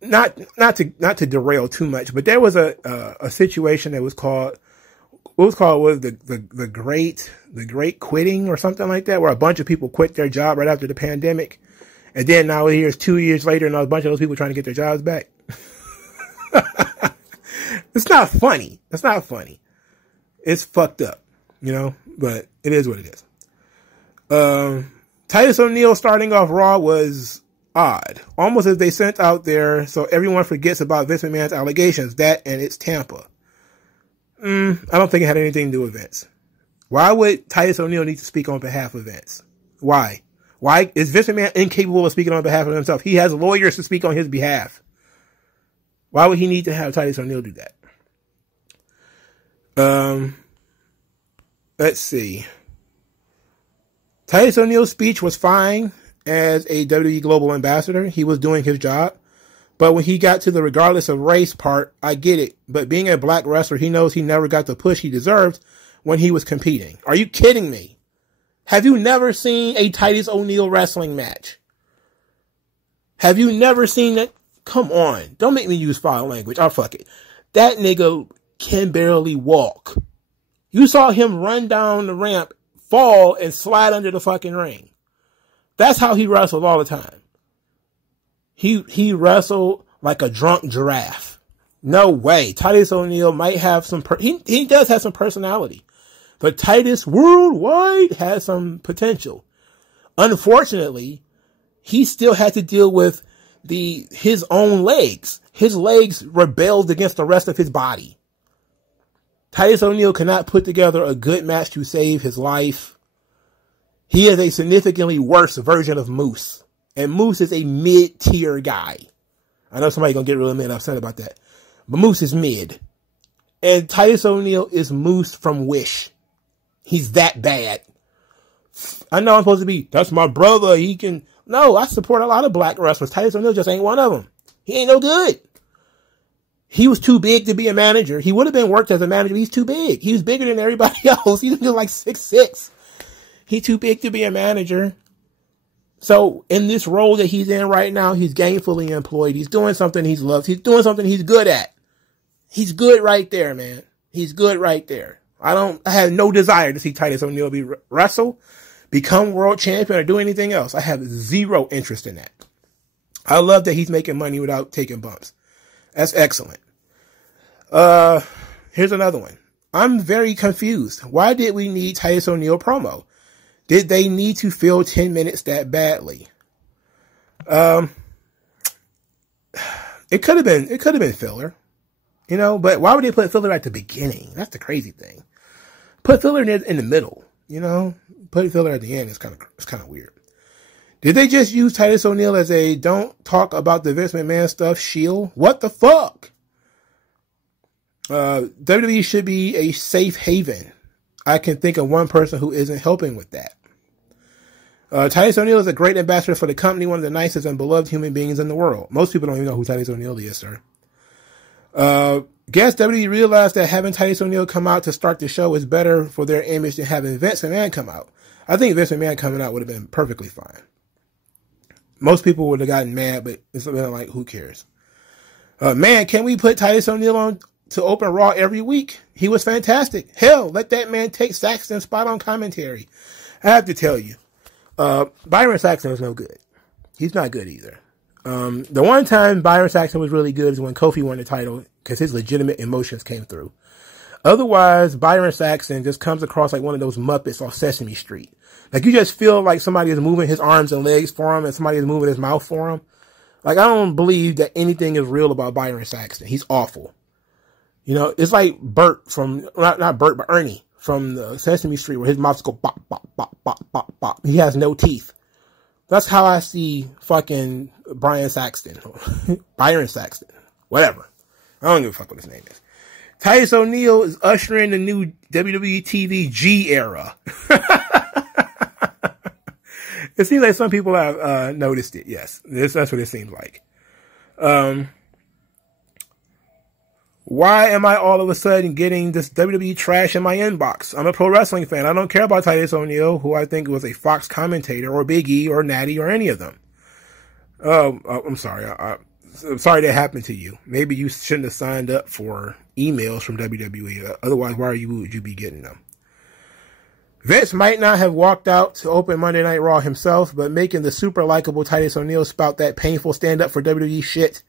not to derail too much, but there was a situation that was called the great quitting or something like that, where a bunch of people quit their job right after the pandemic, and then now here's 2 years later, and a bunch of those people trying to get their jobs back. It's not funny. It's not funny. It's fucked up. you know, but it is what it is. Titus O'Neil starting off Raw was odd. Almost as they sent out there so everyone forgets about Vince McMahon's allegations. That and it's Tampa. I don't think it had anything to do with Vince. Why would Titus O'Neil need to speak on behalf of Vince? Why? Why is Vince McMahon incapable of speaking on behalf of himself? He has lawyers to speak on his behalf. Why would he need to have Titus O'Neil do that? Let's see. Titus O'Neil's speech was fine as a WWE Global Ambassador. He was doing his job. But when he got to the regardless of race part, I get it. But being a black wrestler, he knows he never got the push he deserved when he was competing. Are you kidding me? Have you never seen a Titus O'Neil wrestling match? Have you never seen that? Come on. Don't make me use foul language. Oh, fuck it. That nigga can barely walk. You saw him run down the ramp, fall, and slide under the fucking ring. That's how he wrestled all the time. He wrestled like a drunk giraffe. No way. Titus O'Neil might have some, he does have some personality. But Titus worldwide has some potential. Unfortunately, he still had to deal with his own legs. His legs rebelled against the rest of his body. Titus O'Neil cannot put together a good match to save his life. He is a significantly worse version of Moose. And Moose is a mid-tier guy. I know somebody's going to get really mad and upset about that. But Moose is mid. And Titus O'Neil is Moose from Wish. He's that bad. I know I'm supposed to be, that's my brother. He can. No, I support a lot of black wrestlers. Titus O'Neil just ain't one of them. He ain't no good. He was too big to be a manager. He would have been worked as a manager. He's too big. He was bigger than everybody else. He's just like 6'6". He's too big to be a manager. So in this role that he's in right now, he's gainfully employed. He's doing something he loves. He's doing something he's good at. He's good right there, man. He's good right there. I have no desire to see Titus O'Neil wrestle, become world champion, or do anything else. I have zero interest in that. I love that he's making money without taking bumps. That's excellent. Here's another one. I'm very confused. Why did we need Titus O'Neil promo? Did they need to fill 10 minutes that badly? It could have been filler, you know, but why would they put filler at the beginning? That's the crazy thing. Put filler in the middle, you know, put filler at the end. It's kind of weird. Did they just use Titus O'Neil as a don't talk about the Vince McMahon stuff shield? What the fuck? WWE should be a safe haven. I can think of one person who isn't helping with that. Titus O'Neil is a great ambassador for the company, one of the nicest and beloved human beings in the world. Most people don't even know who Titus O'Neil is, sir. Guess WWE realized that having Titus O'Neil come out to start the show is better for their image than having Vince McMahon come out. I think Vince McMahon coming out would have been perfectly fine. Most people would have gotten mad, but it's been like, who cares? Man, can we put Titus O'Neil on to open Raw every week? He was fantastic. Hell, let that man take Saxton's spot on commentary. I have to tell you, Byron Saxton was no good. He's not good either. The one time Byron Saxton was really good is when Kofi won the title because his legitimate emotions came through. Otherwise, Byron Saxton just comes across like one of those Muppets off Sesame Street. Like you just feel like somebody is moving his arms and legs for him and somebody is moving his mouth for him. Like I don't believe that anything is real about Byron Saxton. He's awful. You know, it's like Bert from, not Bert, but Ernie from the Sesame Street where his mouths go bop, bop, bop, bop, bop, bop. He has no teeth. That's how I see fucking Byron Saxton. Byron Saxton. Whatever. I don't give a fuck what his name is. Titus O'Neil is ushering the new WWE TV G era. It seems like some people have noticed it. Yes, that's what it seems like. Why am I all of a sudden getting this WWE trash in my inbox? I'm a pro wrestling fan. I don't care about Titus O'Neil, who I think was a Fox commentator, or Big E, or Natty, or any of them. I'm sorry. I'm sorry that happened to you. Maybe you shouldn't have signed up for emails from WWE. Otherwise, why would you be getting them? Vince might not have walked out to open Monday Night Raw himself, but making the super likable Titus O'Neil spout that painful stand-up for WWE shit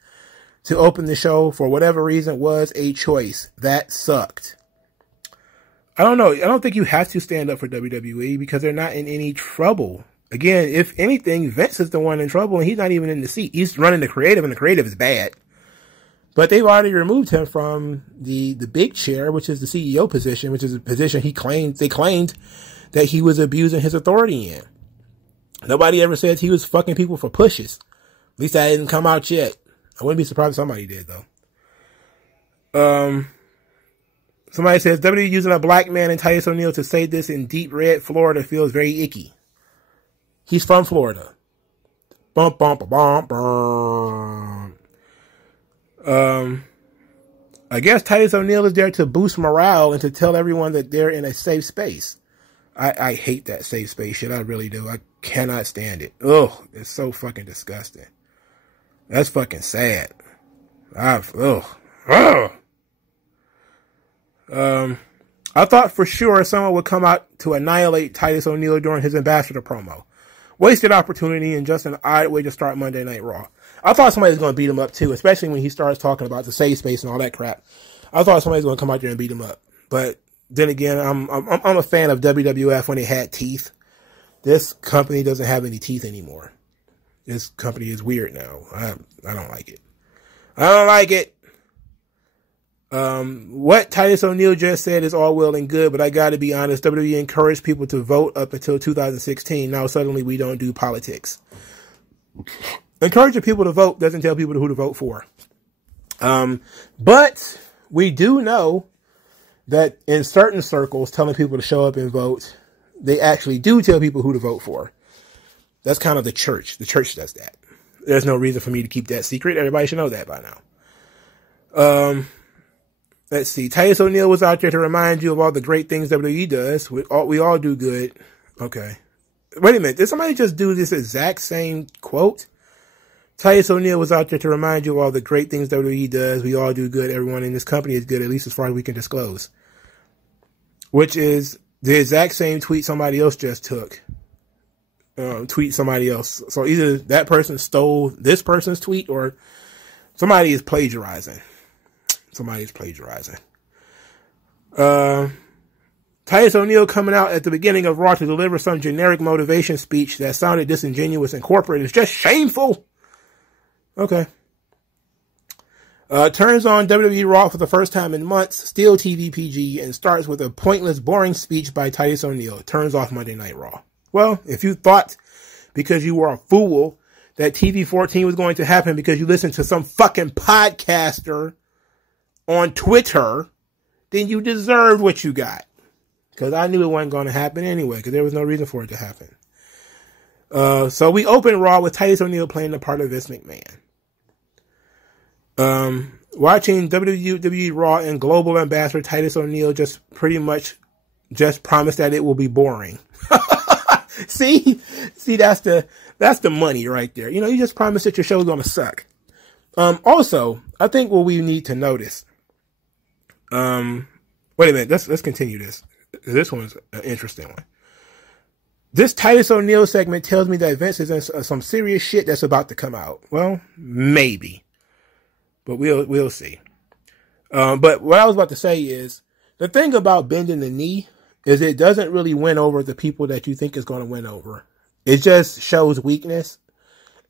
to open the show for whatever reason was a choice. That sucked. I don't know. I don't think you have to stand up for WWE because they're not in any trouble. Again, if anything, Vince is the one in trouble, and he's not even in the seat. He's running the creative, and the creative is bad. But they've already removed him from the big chair, which is the CEO position, which is a position they claimed that he was abusing his authority in. Nobody ever said he was fucking people for pushes. At least that didn't come out yet. I wouldn't be surprised if somebody did, though. Somebody says, WWE using a black man in Titus O'Neil to say this in deep red Florida feels very icky. He's from Florida. Bump, bump, bump, bump. I guess Titus O'Neil is there to boost morale and to tell everyone that they're in a safe space. I hate that safe space shit. I really do. I cannot stand it. Ugh, it's so fucking disgusting. That's fucking sad. I thought for sure someone would come out to annihilate Titus O'Neil during his ambassador promo. Wasted opportunity and just an odd way to start Monday Night Raw. I thought somebody was going to beat him up too, especially when he starts talking about the safe space and all that crap. I thought somebody was going to come out there and beat him up. But then again, I'm a fan of WWF when it had teeth. This company doesn't have any teeth anymore. This company is weird now. I don't like it. I don't like it. What Titus O'Neil just said is all well and good, but I gotta be honest, WWE encouraged people to vote up until 2016. Now suddenly we don't do politics. Encouraging people to vote doesn't tell people who to vote for. But we do know that in certain circles, telling people to show up and vote, they actually do tell people who to vote for. That's kind of the church. The church does that. There's no reason for me to keep that secret. Everybody should know that by now. Let's see. Titus O'Neil was out there to remind you of all the great things WWE does. We all do good. Okay. Wait a minute. Did somebody just do this exact same quote? Titus O'Neil was out there to remind you of all the great things WWE does. We all do good. Everyone in this company is good, at least as far as we can disclose. Which is the exact same tweet somebody else just took. Tweet somebody else. So either that person stole this person's tweet or somebody is plagiarizing. Somebody's plagiarizing. Titus O'Neil coming out at the beginning of Raw to deliver some generic motivation speech that sounded disingenuous and corporate is just shameful. Okay. Turns on WWERAW for the first time in months, still TV PG, and starts with a pointless, boring speech by Titus O'Neil. Turns off Monday Night Raw. Well, if you thought because you were a fool that TV 14 was going to happen because you listened to some fucking podcaster on Twitter, then you deserved what you got. Because I knew it wasn't going to happen anyway, because there was no reason for it to happen. So we opened Raw with Titus O'Neil playing the part of Vince McMahon. Watching WWE Raw and Global Ambassador Titus O'Neil just pretty much just promised that it will be boring. See, that's the money right there. You know, you just promised that your show is going to suck. Also, I think what we need to notice. Wait a minute. Let's continue this. This one's an interesting one. This Titus O'Neil segment tells me that Vince is in some serious shit that's about to come out. Well, maybe, but we'll see. But what I was about to say is the thing about bending the knee is it doesn't really win over the people that you think is going to win over. It just shows weakness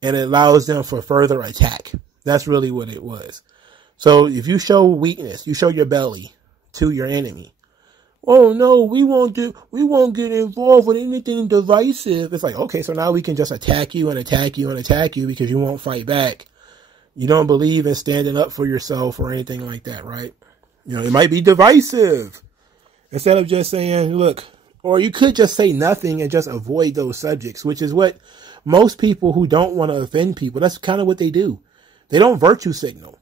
and it allows them for further attack. That's really what it was. So if you show weakness, you show your belly to your enemy. Oh no, we won't get involved with anything divisive. It's like, okay, so now we can just attack you and attack you and attack you because you won't fight back. You don't believe in standing up for yourself or anything like that, right? You know, it might be divisive. Instead of just saying, look, or you could just say nothing and just avoid those subjects, which is what most people who don't want to offend people, that's kind of what they do. They don't virtue signal.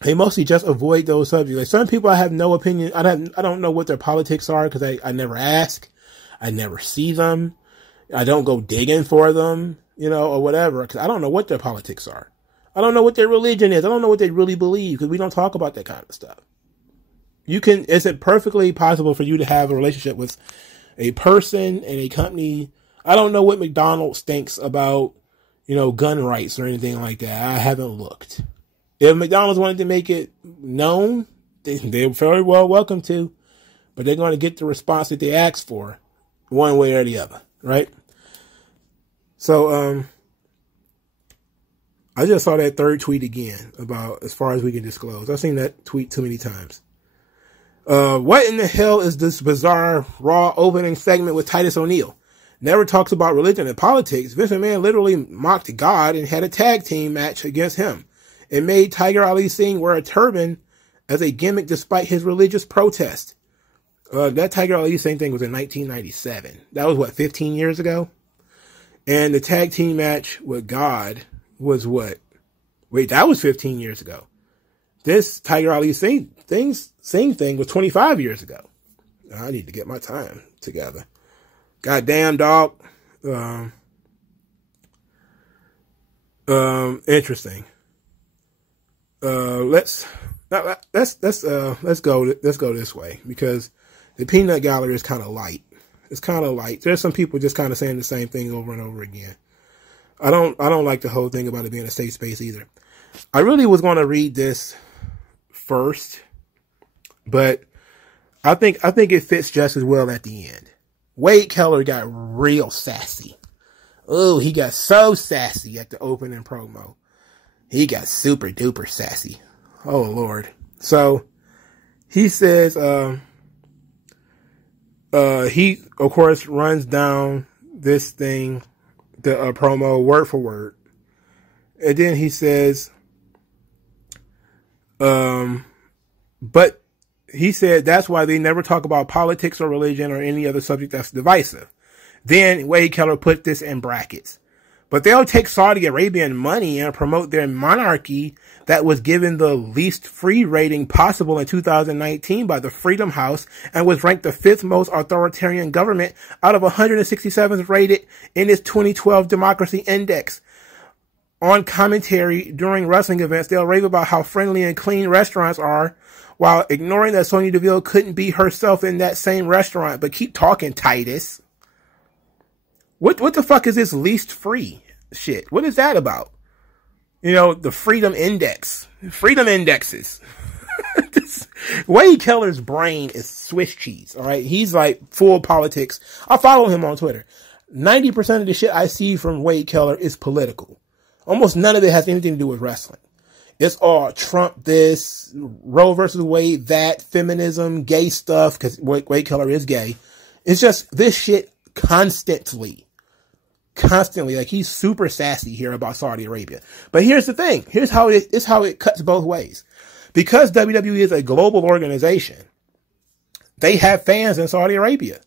They mostly just avoid those subjects. Like some people, I have no opinion. I don't know what their politics are because I never ask. I never see them. I don't go digging for them, you know, or whatever, because I don't know what their politics are. I don't know what their religion is. I don't know what they really believe because we don't talk about that kind of stuff. Is it perfectly possible for you to have a relationship with a person and a company? I don't know what McDonald's thinks about, you know, gun rights or anything like that. I haven't looked. If McDonald's wanted to make it known, they're very well welcome to. but they're going to get the response that they asked for one way or the other, right? So, I just saw that third tweet again about as far as we can disclose. I've seen that tweet too many times. What in the hell is this bizarre Raw opening segment with Titus O'Neil? Never talks about religion and politics. Vince McMahon literally mocked God and had a tag team match against him. It made Tiger Ali Singh wear a turban as a gimmick despite his religious protest. That Tiger Ali Singh thing was in 1997. That was, what, 15 years ago? And the tag team match with God was what? Wait, that was 15 years ago. This Tiger Ali Singh thing was 25 years ago. I need to get my time together. Goddamn, dog. Interesting. Let's go this way, because the peanut gallery is kind of light. It's kind of light. There's some people just kind of saying the same thing over and over again. I don't like the whole thing about it being a safe space either. I really was going to read this first, but I think it fits just as well at the end. Wade Keller got real sassy. Oh, he got so sassy at the opening promo. He got super duper sassy. Oh, Lord. So he says, he, of course, runs down this thing, the promo word for word. And then he says, but he said that's why they never talk about politics or religion or any other subject that's divisive. Then Wade Keller put this in brackets. But they'll take Saudi Arabian money and promote their monarchy that was given the least free rating possible in 2019 by the Freedom House and was ranked the 5th most authoritarian government out of 167 rated in its 2012 Democracy Index. On commentary during wrestling events, they'll rave about how friendly and clean restaurants are, while ignoring that Sonya Deville couldn't be herself in that same restaurant. But keep talking, Titus. What the fuck is this least free shit? What is that about? You know, the Freedom Index. Freedom indexes. Wade Keller's brain is Swiss cheese, all right? He's like full politics. I follow him on Twitter. 90% of the shit I see from Wade Keller is political. Almost none of it has anything to do with wrestling. It's all Trump this, Roe versus Wade that, feminism, gay stuff, because Wade Keller is gay. It's just this shit constantly. Like, he's super sassy here about Saudi Arabia. But here's the thing. Here's how it cuts both ways. Because WWE is a global organization, they have fans in Saudi Arabia.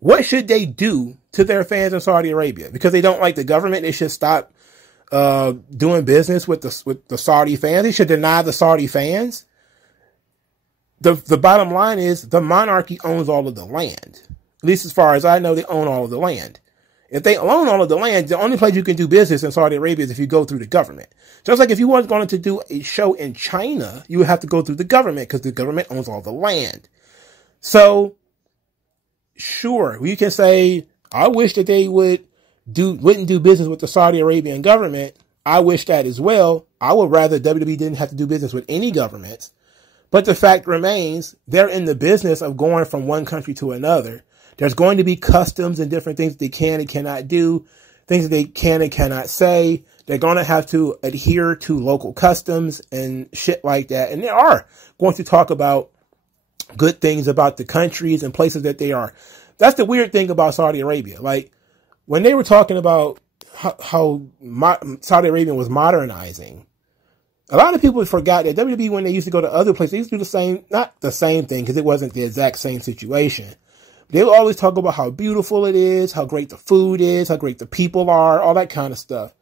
What should they do to their fans in Saudi Arabia? Because they don't like the government, they should stop doing business with the Saudi fans. They should deny the Saudi fans. The bottom line is the monarchy owns all of the land. At least as far as I know, they own all of the land. If they own all of the land, the only place you can do business in Saudi Arabia is if you go through the government. Just like if you weren't going to do a show in China, you would have to go through the government because the government owns all the land. So, sure, you can say, I wish that they wouldn't do business with the Saudi Arabian government. I wish that as well. I would rather WWE didn't have to do business with any governments. But the fact remains, they're in the business of going from one country to another. There's going to be customs and different things they can and cannot do, things that they can and cannot say. They're going to have to adhere to local customs and shit like that. And they are going to talk about good things about the countries and places that they are. That's the weird thing about Saudi Arabia. Like, when they were talking about how Saudi Arabia was modernizing, a lot of people forgot that WWE, when they used to go to other places, they used to do the same, not the same thing, because it wasn't the exact same situation. They will always talk about how beautiful it is, how great the food is, how great the people are, all that kind of stuff.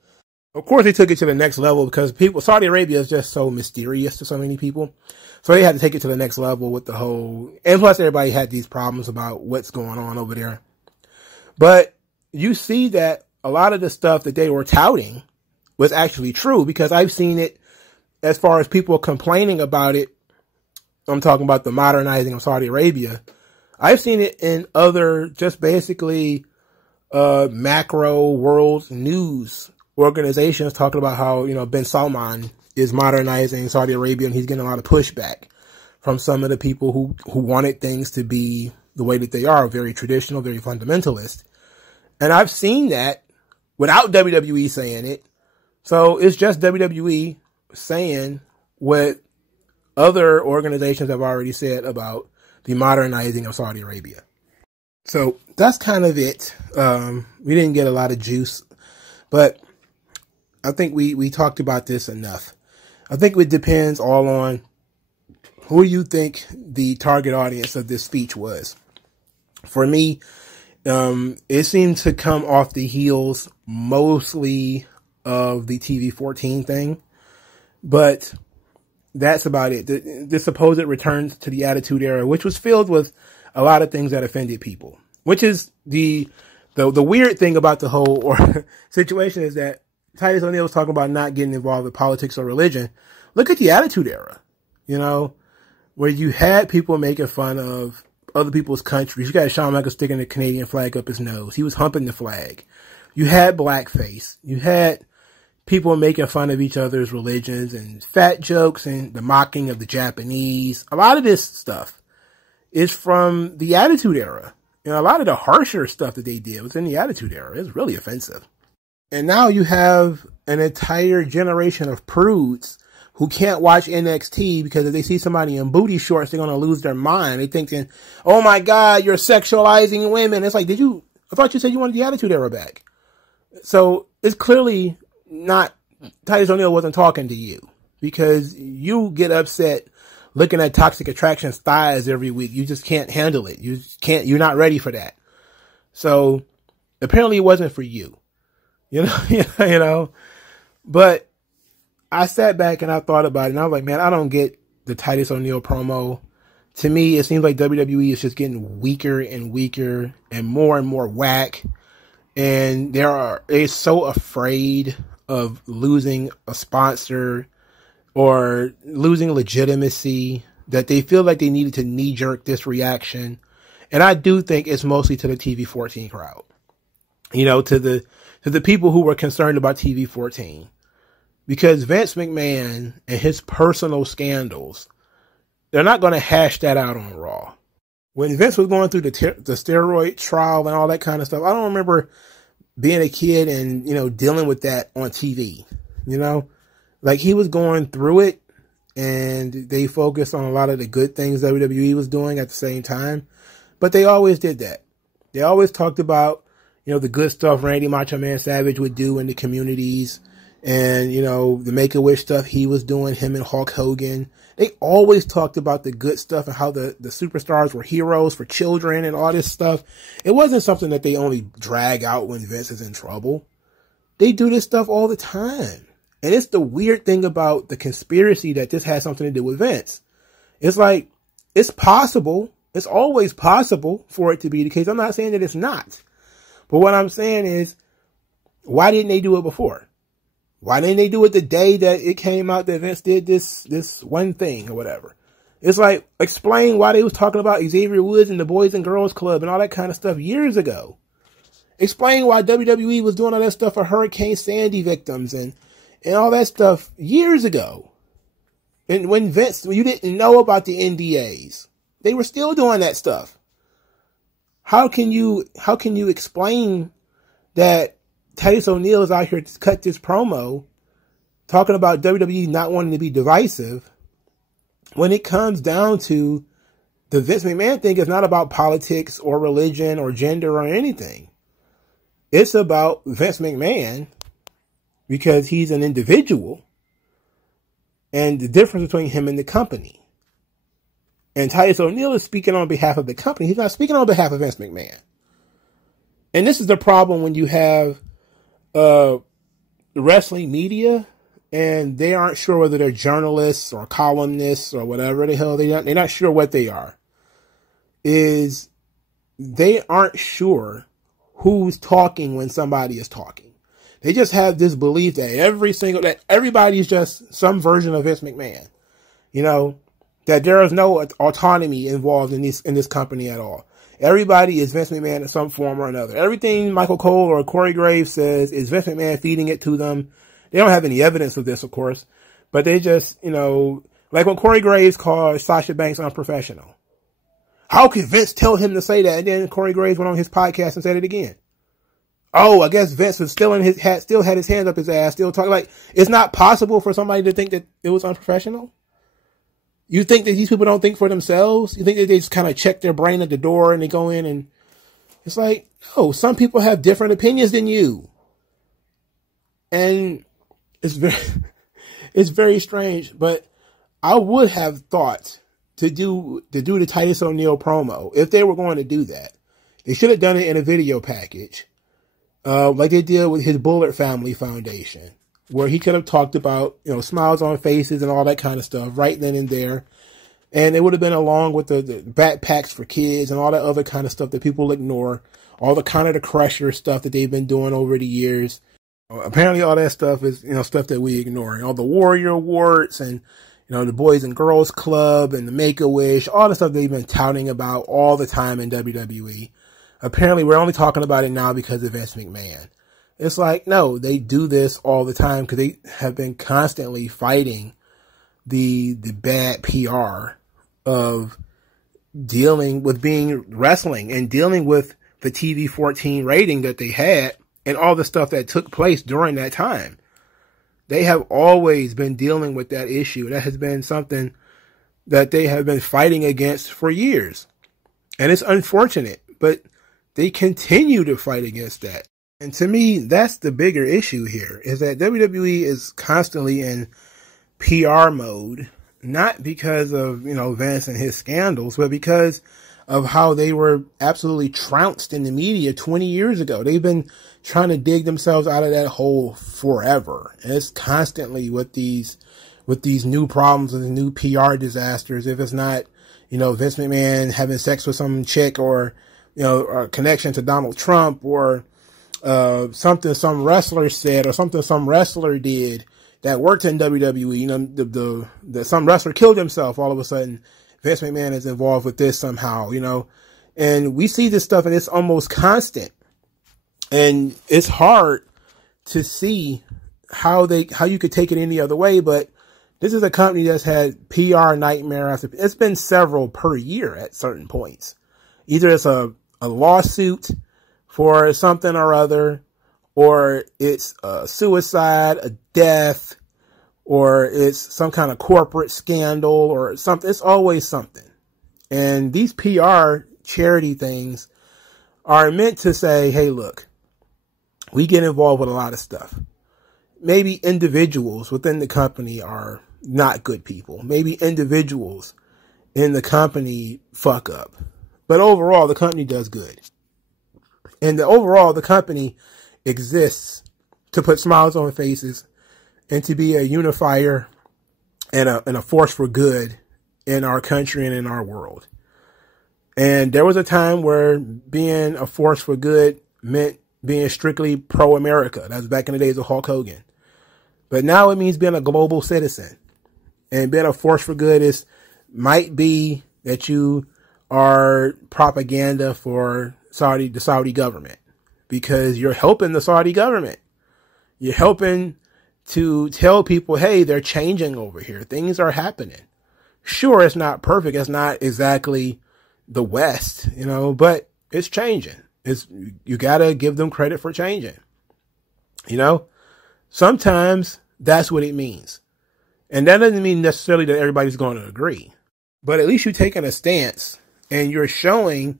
Of course, they took it to the next level because Saudi Arabia is just so mysterious to so many people. So they had to take it to the next level with the whole, and plus everybody had these problems about what's going on over there. But you see that a lot of the stuff that they were touting was actually true, because I've seen it as far as people complaining about it. I'm talking about the modernizing of Saudi Arabia. I've seen it in other, just basically, macro world news organizations talking about how, you know, bin Salman is modernizing Saudi Arabia and he's getting a lot of pushback from some of the people who wanted things to be the way that they are, very traditional, very fundamentalist. And I've seen that without WWE saying it. So it's just WWE saying what other organizations have already said about the modernizing of Saudi Arabia. So that's kind of it. We didn't get a lot of juice, but I think we talked about this enough. I think it depends all on who you think the target audience of this speech was. For me, it seemed to come off the heels mostly of the TV-14 thing, but that's about it. The supposed return to the Attitude Era, which was filled with a lot of things that offended people, which is the weird thing about the whole situation is that Titus O'Neil was talking about not getting involved with politics or religion. Look at the Attitude Era, you know, where you had people making fun of other people's countries. You got Shawn Michaels sticking the Canadian flag up his nose. He was humping the flag. You had blackface. You had people making fun of each other's religions and fat jokes and the mocking of the Japanese. A lot of this stuff is from the Attitude Era. You know, a lot of the harsher stuff that they did was in the Attitude Era. It was really offensive. And now you have an entire generation of prudes who can't watch NXT because if they see somebody in booty shorts, they're going to lose their mind. They thinking, oh my God, you're sexualizing women. It's like, I thought you said you wanted the Attitude Era back. So it's clearly not, Titus O'Neil wasn't talking to you because you get upset looking at Toxic Attraction's thighs every week. You just can't handle it. You're not ready for that. So apparently it wasn't for you. You know, but I sat back and I thought about it and I was like, man, I don't get the Titus O'Neil promo. To me, it seems like WWE is just getting weaker and weaker and more whack. And they're so afraid of losing a sponsor or losing legitimacy that they feel like they needed to knee jerk this reaction. And I do think it's mostly to the TV-14 crowd, you know, to the people who were concerned about TV-14, because Vince McMahon and his personal scandals, they're not going to hash that out on Raw. When Vince was going through the steroid trial and all that kind of stuff, I don't remember being a kid and, you know, dealing with that on TV, you know, like he was going through it and they focused on a lot of the good things WWE was doing at the same time, but they always did that. They always talked about, you know, the good stuff Randy Macho Man Savage would do in the communities and, you know, the Make-A-Wish stuff he was doing, him and Hulk Hogan. They always talked about the good stuff and how the superstars were heroes for children and all this stuff. It wasn't something that they only drag out when Vince is in trouble. They do this stuff all the time. And it's the weird thing about the conspiracy that this has something to do with Vince. It's like, it's possible. It's always possible for it to be the case. I'm not saying that it's not. But what I'm saying is, why didn't they do it before? Why didn't they do it the day that it came out that Vince did this one thing or whatever? It's like, explain why they was talking about Xavier Woods and the Boys and Girls Club and all that kind of stuff years ago. Explain why WWE was doing all that stuff for Hurricane Sandy victims and all that stuff years ago. And when you didn't know about the NDAs, they were still doing that stuff. How can you explain that Titus O'Neil is out here to cut this promo talking about WWE not wanting to be divisive when it comes down to the Vince McMahon thing is not about politics or religion or gender or anything. It's about Vince McMahon because he's an individual and the difference between him and the company. And Titus O'Neil is speaking on behalf of the company. He's not speaking on behalf of Vince McMahon. And this is the problem when you have wrestling media and they aren't sure whether they're journalists or columnists or whatever the hell they're not sure what they are. Is they aren't sure who's talking when somebody is talking. They just have this belief that everybody's just some version of Vince McMahon. You know, that there is no autonomy involved in this company at all. Everybody is Vince McMahon in some form or another. Everything Michael Cole or Corey Graves says is Vince McMahon feeding it to them. They don't have any evidence of this, of course, but they just, you know, Like when Corey Graves called Sasha Banks unprofessional. How could Vince tell him to say that? And then Corey Graves went on his podcast and said it again. Oh, I guess Vince was still still had his hand up his ass, still talking. Like, it's not possible for somebody to think that it was unprofessional. You think that these people don't think for themselves? You think that they just kind of check their brain at the door and they go in and it's like, no, some people have different opinions than you. And it's very strange, but I would have thought to do the Titus O'Neil promo, if they were going to do that, they should have done it in a video package, like they did with his Bullard Family Foundation, where he could have talked about, you know, smiles on faces and all that kind of stuff right then and there. And it would have been along with the backpacks for kids and all that other kind of stuff that people ignore, all the kind of the Crusher stuff that they've been doing over the years. Apparently all that stuff is, you know, stuff that we ignore. All the Warrior Awards and, you know, the Boys and Girls Club and the Make-A-Wish, all the stuff they've been touting about all the time in WWE. Apparently we're only talking about it now because of Vince McMahon. It's like, no, they do this all the time because they have been constantly fighting the bad PR of dealing with being wrestling and dealing with the TV 14 rating that they had and all the stuff that took place during that time. They have always been dealing with that issue. That has been something that they have been fighting against for years. And it's unfortunate, but they continue to fight against that. And to me, that's the bigger issue here, is that WWE is constantly in PR mode, not because of, you know, Vince and his scandals, but because of how they were absolutely trounced in the media 20 years ago. They've been trying to dig themselves out of that hole forever. And it's constantly with these new problems and new PR disasters. If it's not, you know, Vince McMahon having sex with some chick, or, you know, a connection to Donald Trump, or something some wrestler said, or something some wrestler did that worked in WWE, you know, some wrestler killed himself, all of a sudden Vince McMahon is involved with this somehow, you know, and we see this stuff and it's almost constant. And it's hard to see how you could take it any other way, but this is a company that's had PR nightmare after, it's been several per year at certain points. Either it's a lawsuit for something or other, or it's a suicide, a death, or it's some kind of corporate scandal or something. It's always something. And these PR charity things are meant to say, hey, look, we get involved with a lot of stuff. Maybe individuals within the company are not good people. Maybe individuals in the company fuck up. But overall, the company does good. And overall, the company exists to put smiles on faces and to be a unifier and a force for good in our country and in our world. And there was a time where being a force for good meant being strictly pro-America. That was back in the days of Hulk Hogan. But now it means being a global citizen. And being a force for good might be that you are propaganda for the Saudi government, because you're helping the Saudi government. You're helping to tell people, hey, they're changing over here. Things are happening. Sure, it's not perfect. It's not exactly the West, you know, but it's changing. You got to give them credit for changing. You know, sometimes that's what it means. And that doesn't mean necessarily that everybody's going to agree, but at least you're taking a stance and you're showing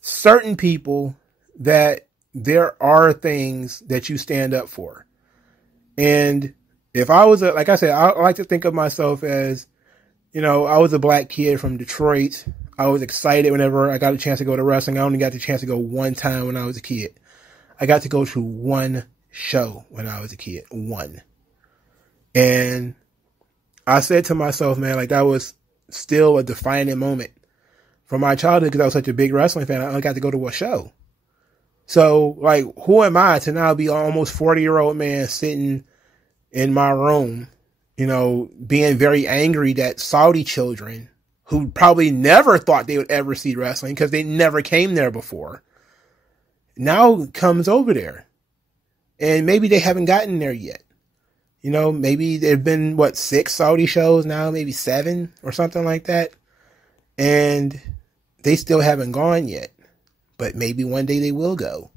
certain people that there are things that you stand up for. And if I was like I said, I like to think of myself as, you know, I was a black kid from Detroit. I was excited whenever I got a chance to go to wrestling. I only got the chance to go one time when I was a kid. I got to go to one show when I was a kid. One. And I said to myself, man, like that was still a defining moment from my childhood because I was such a big wrestling fan. I only got to go to a show. So, like, who am I to now be an almost 40-year-old man sitting in my room, you know, being very angry that Saudi children who probably never thought they would ever see wrestling because they never came there before, now comes over there. And maybe they haven't gotten there yet. You know, maybe there've been, what, 6 Saudi shows now, maybe 7 or something like that. And they still haven't gone yet. But maybe one day they will go.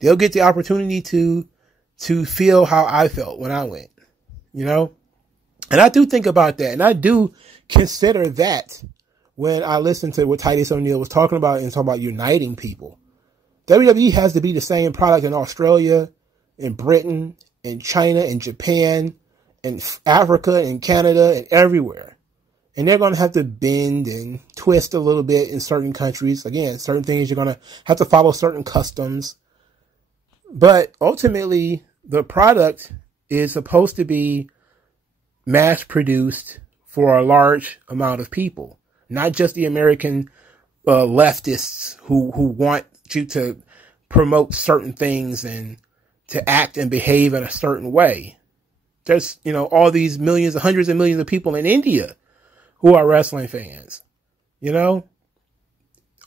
They'll get the opportunity to feel how I felt when I went, you know? And I do think about that. And I do consider that when I listen to what Titus O'Neil was talking about and talking about uniting people. WWE has to be the same product in Australia, in Britain, in China, in Japan, in Africa, in Canada, and everywhere. And they're going to have to bend and twist a little bit in certain countries. Again, certain things you're going to have to follow certain customs. But ultimately, the product is supposed to be mass produced for a large amount of people. Not just the American leftists who want you to promote certain things and to act and behave in a certain way. There's, you know, all these millions, hundreds of millions of people in India who are wrestling fans. You know,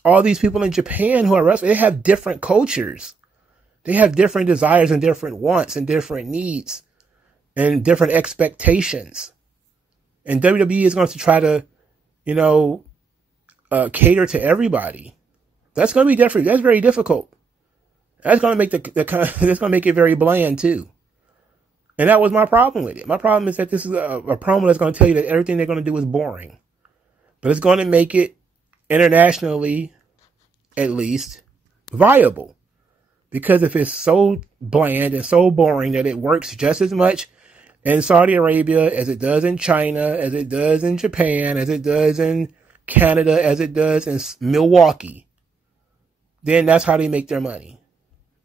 all these people in Japan who are wrestling, they have different cultures. They have different desires and different wants and different needs and different expectations. And WWE is going to try to, you know, cater to everybody. That's going to be different. That's very difficult. That's going to make that's going to make it very bland too. And that was my problem with it. My problem is that this is a promo that's going to tell you that everything they're going to do is boring. But it's going to make it internationally, at least, viable. Because if it's so bland and so boring that it works just as much in Saudi Arabia as it does in China, as it does in Japan, as it does in Canada, as it does in Milwaukee, then that's how they make their money.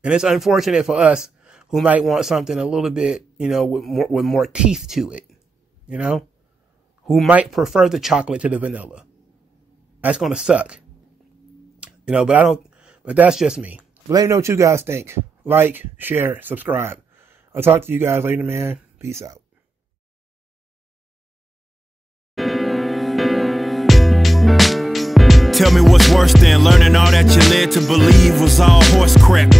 And it's unfortunate for us who might want something a little bit, you know, with more teeth to it, you know, who might prefer the chocolate to the vanilla. That's going to suck, you know, but that's just me. But let me know what you guys think. Like, share, subscribe. I'll talk to you guys later, man. Peace out. Tell me what's worse than learning all that you led to believe was all horse crap.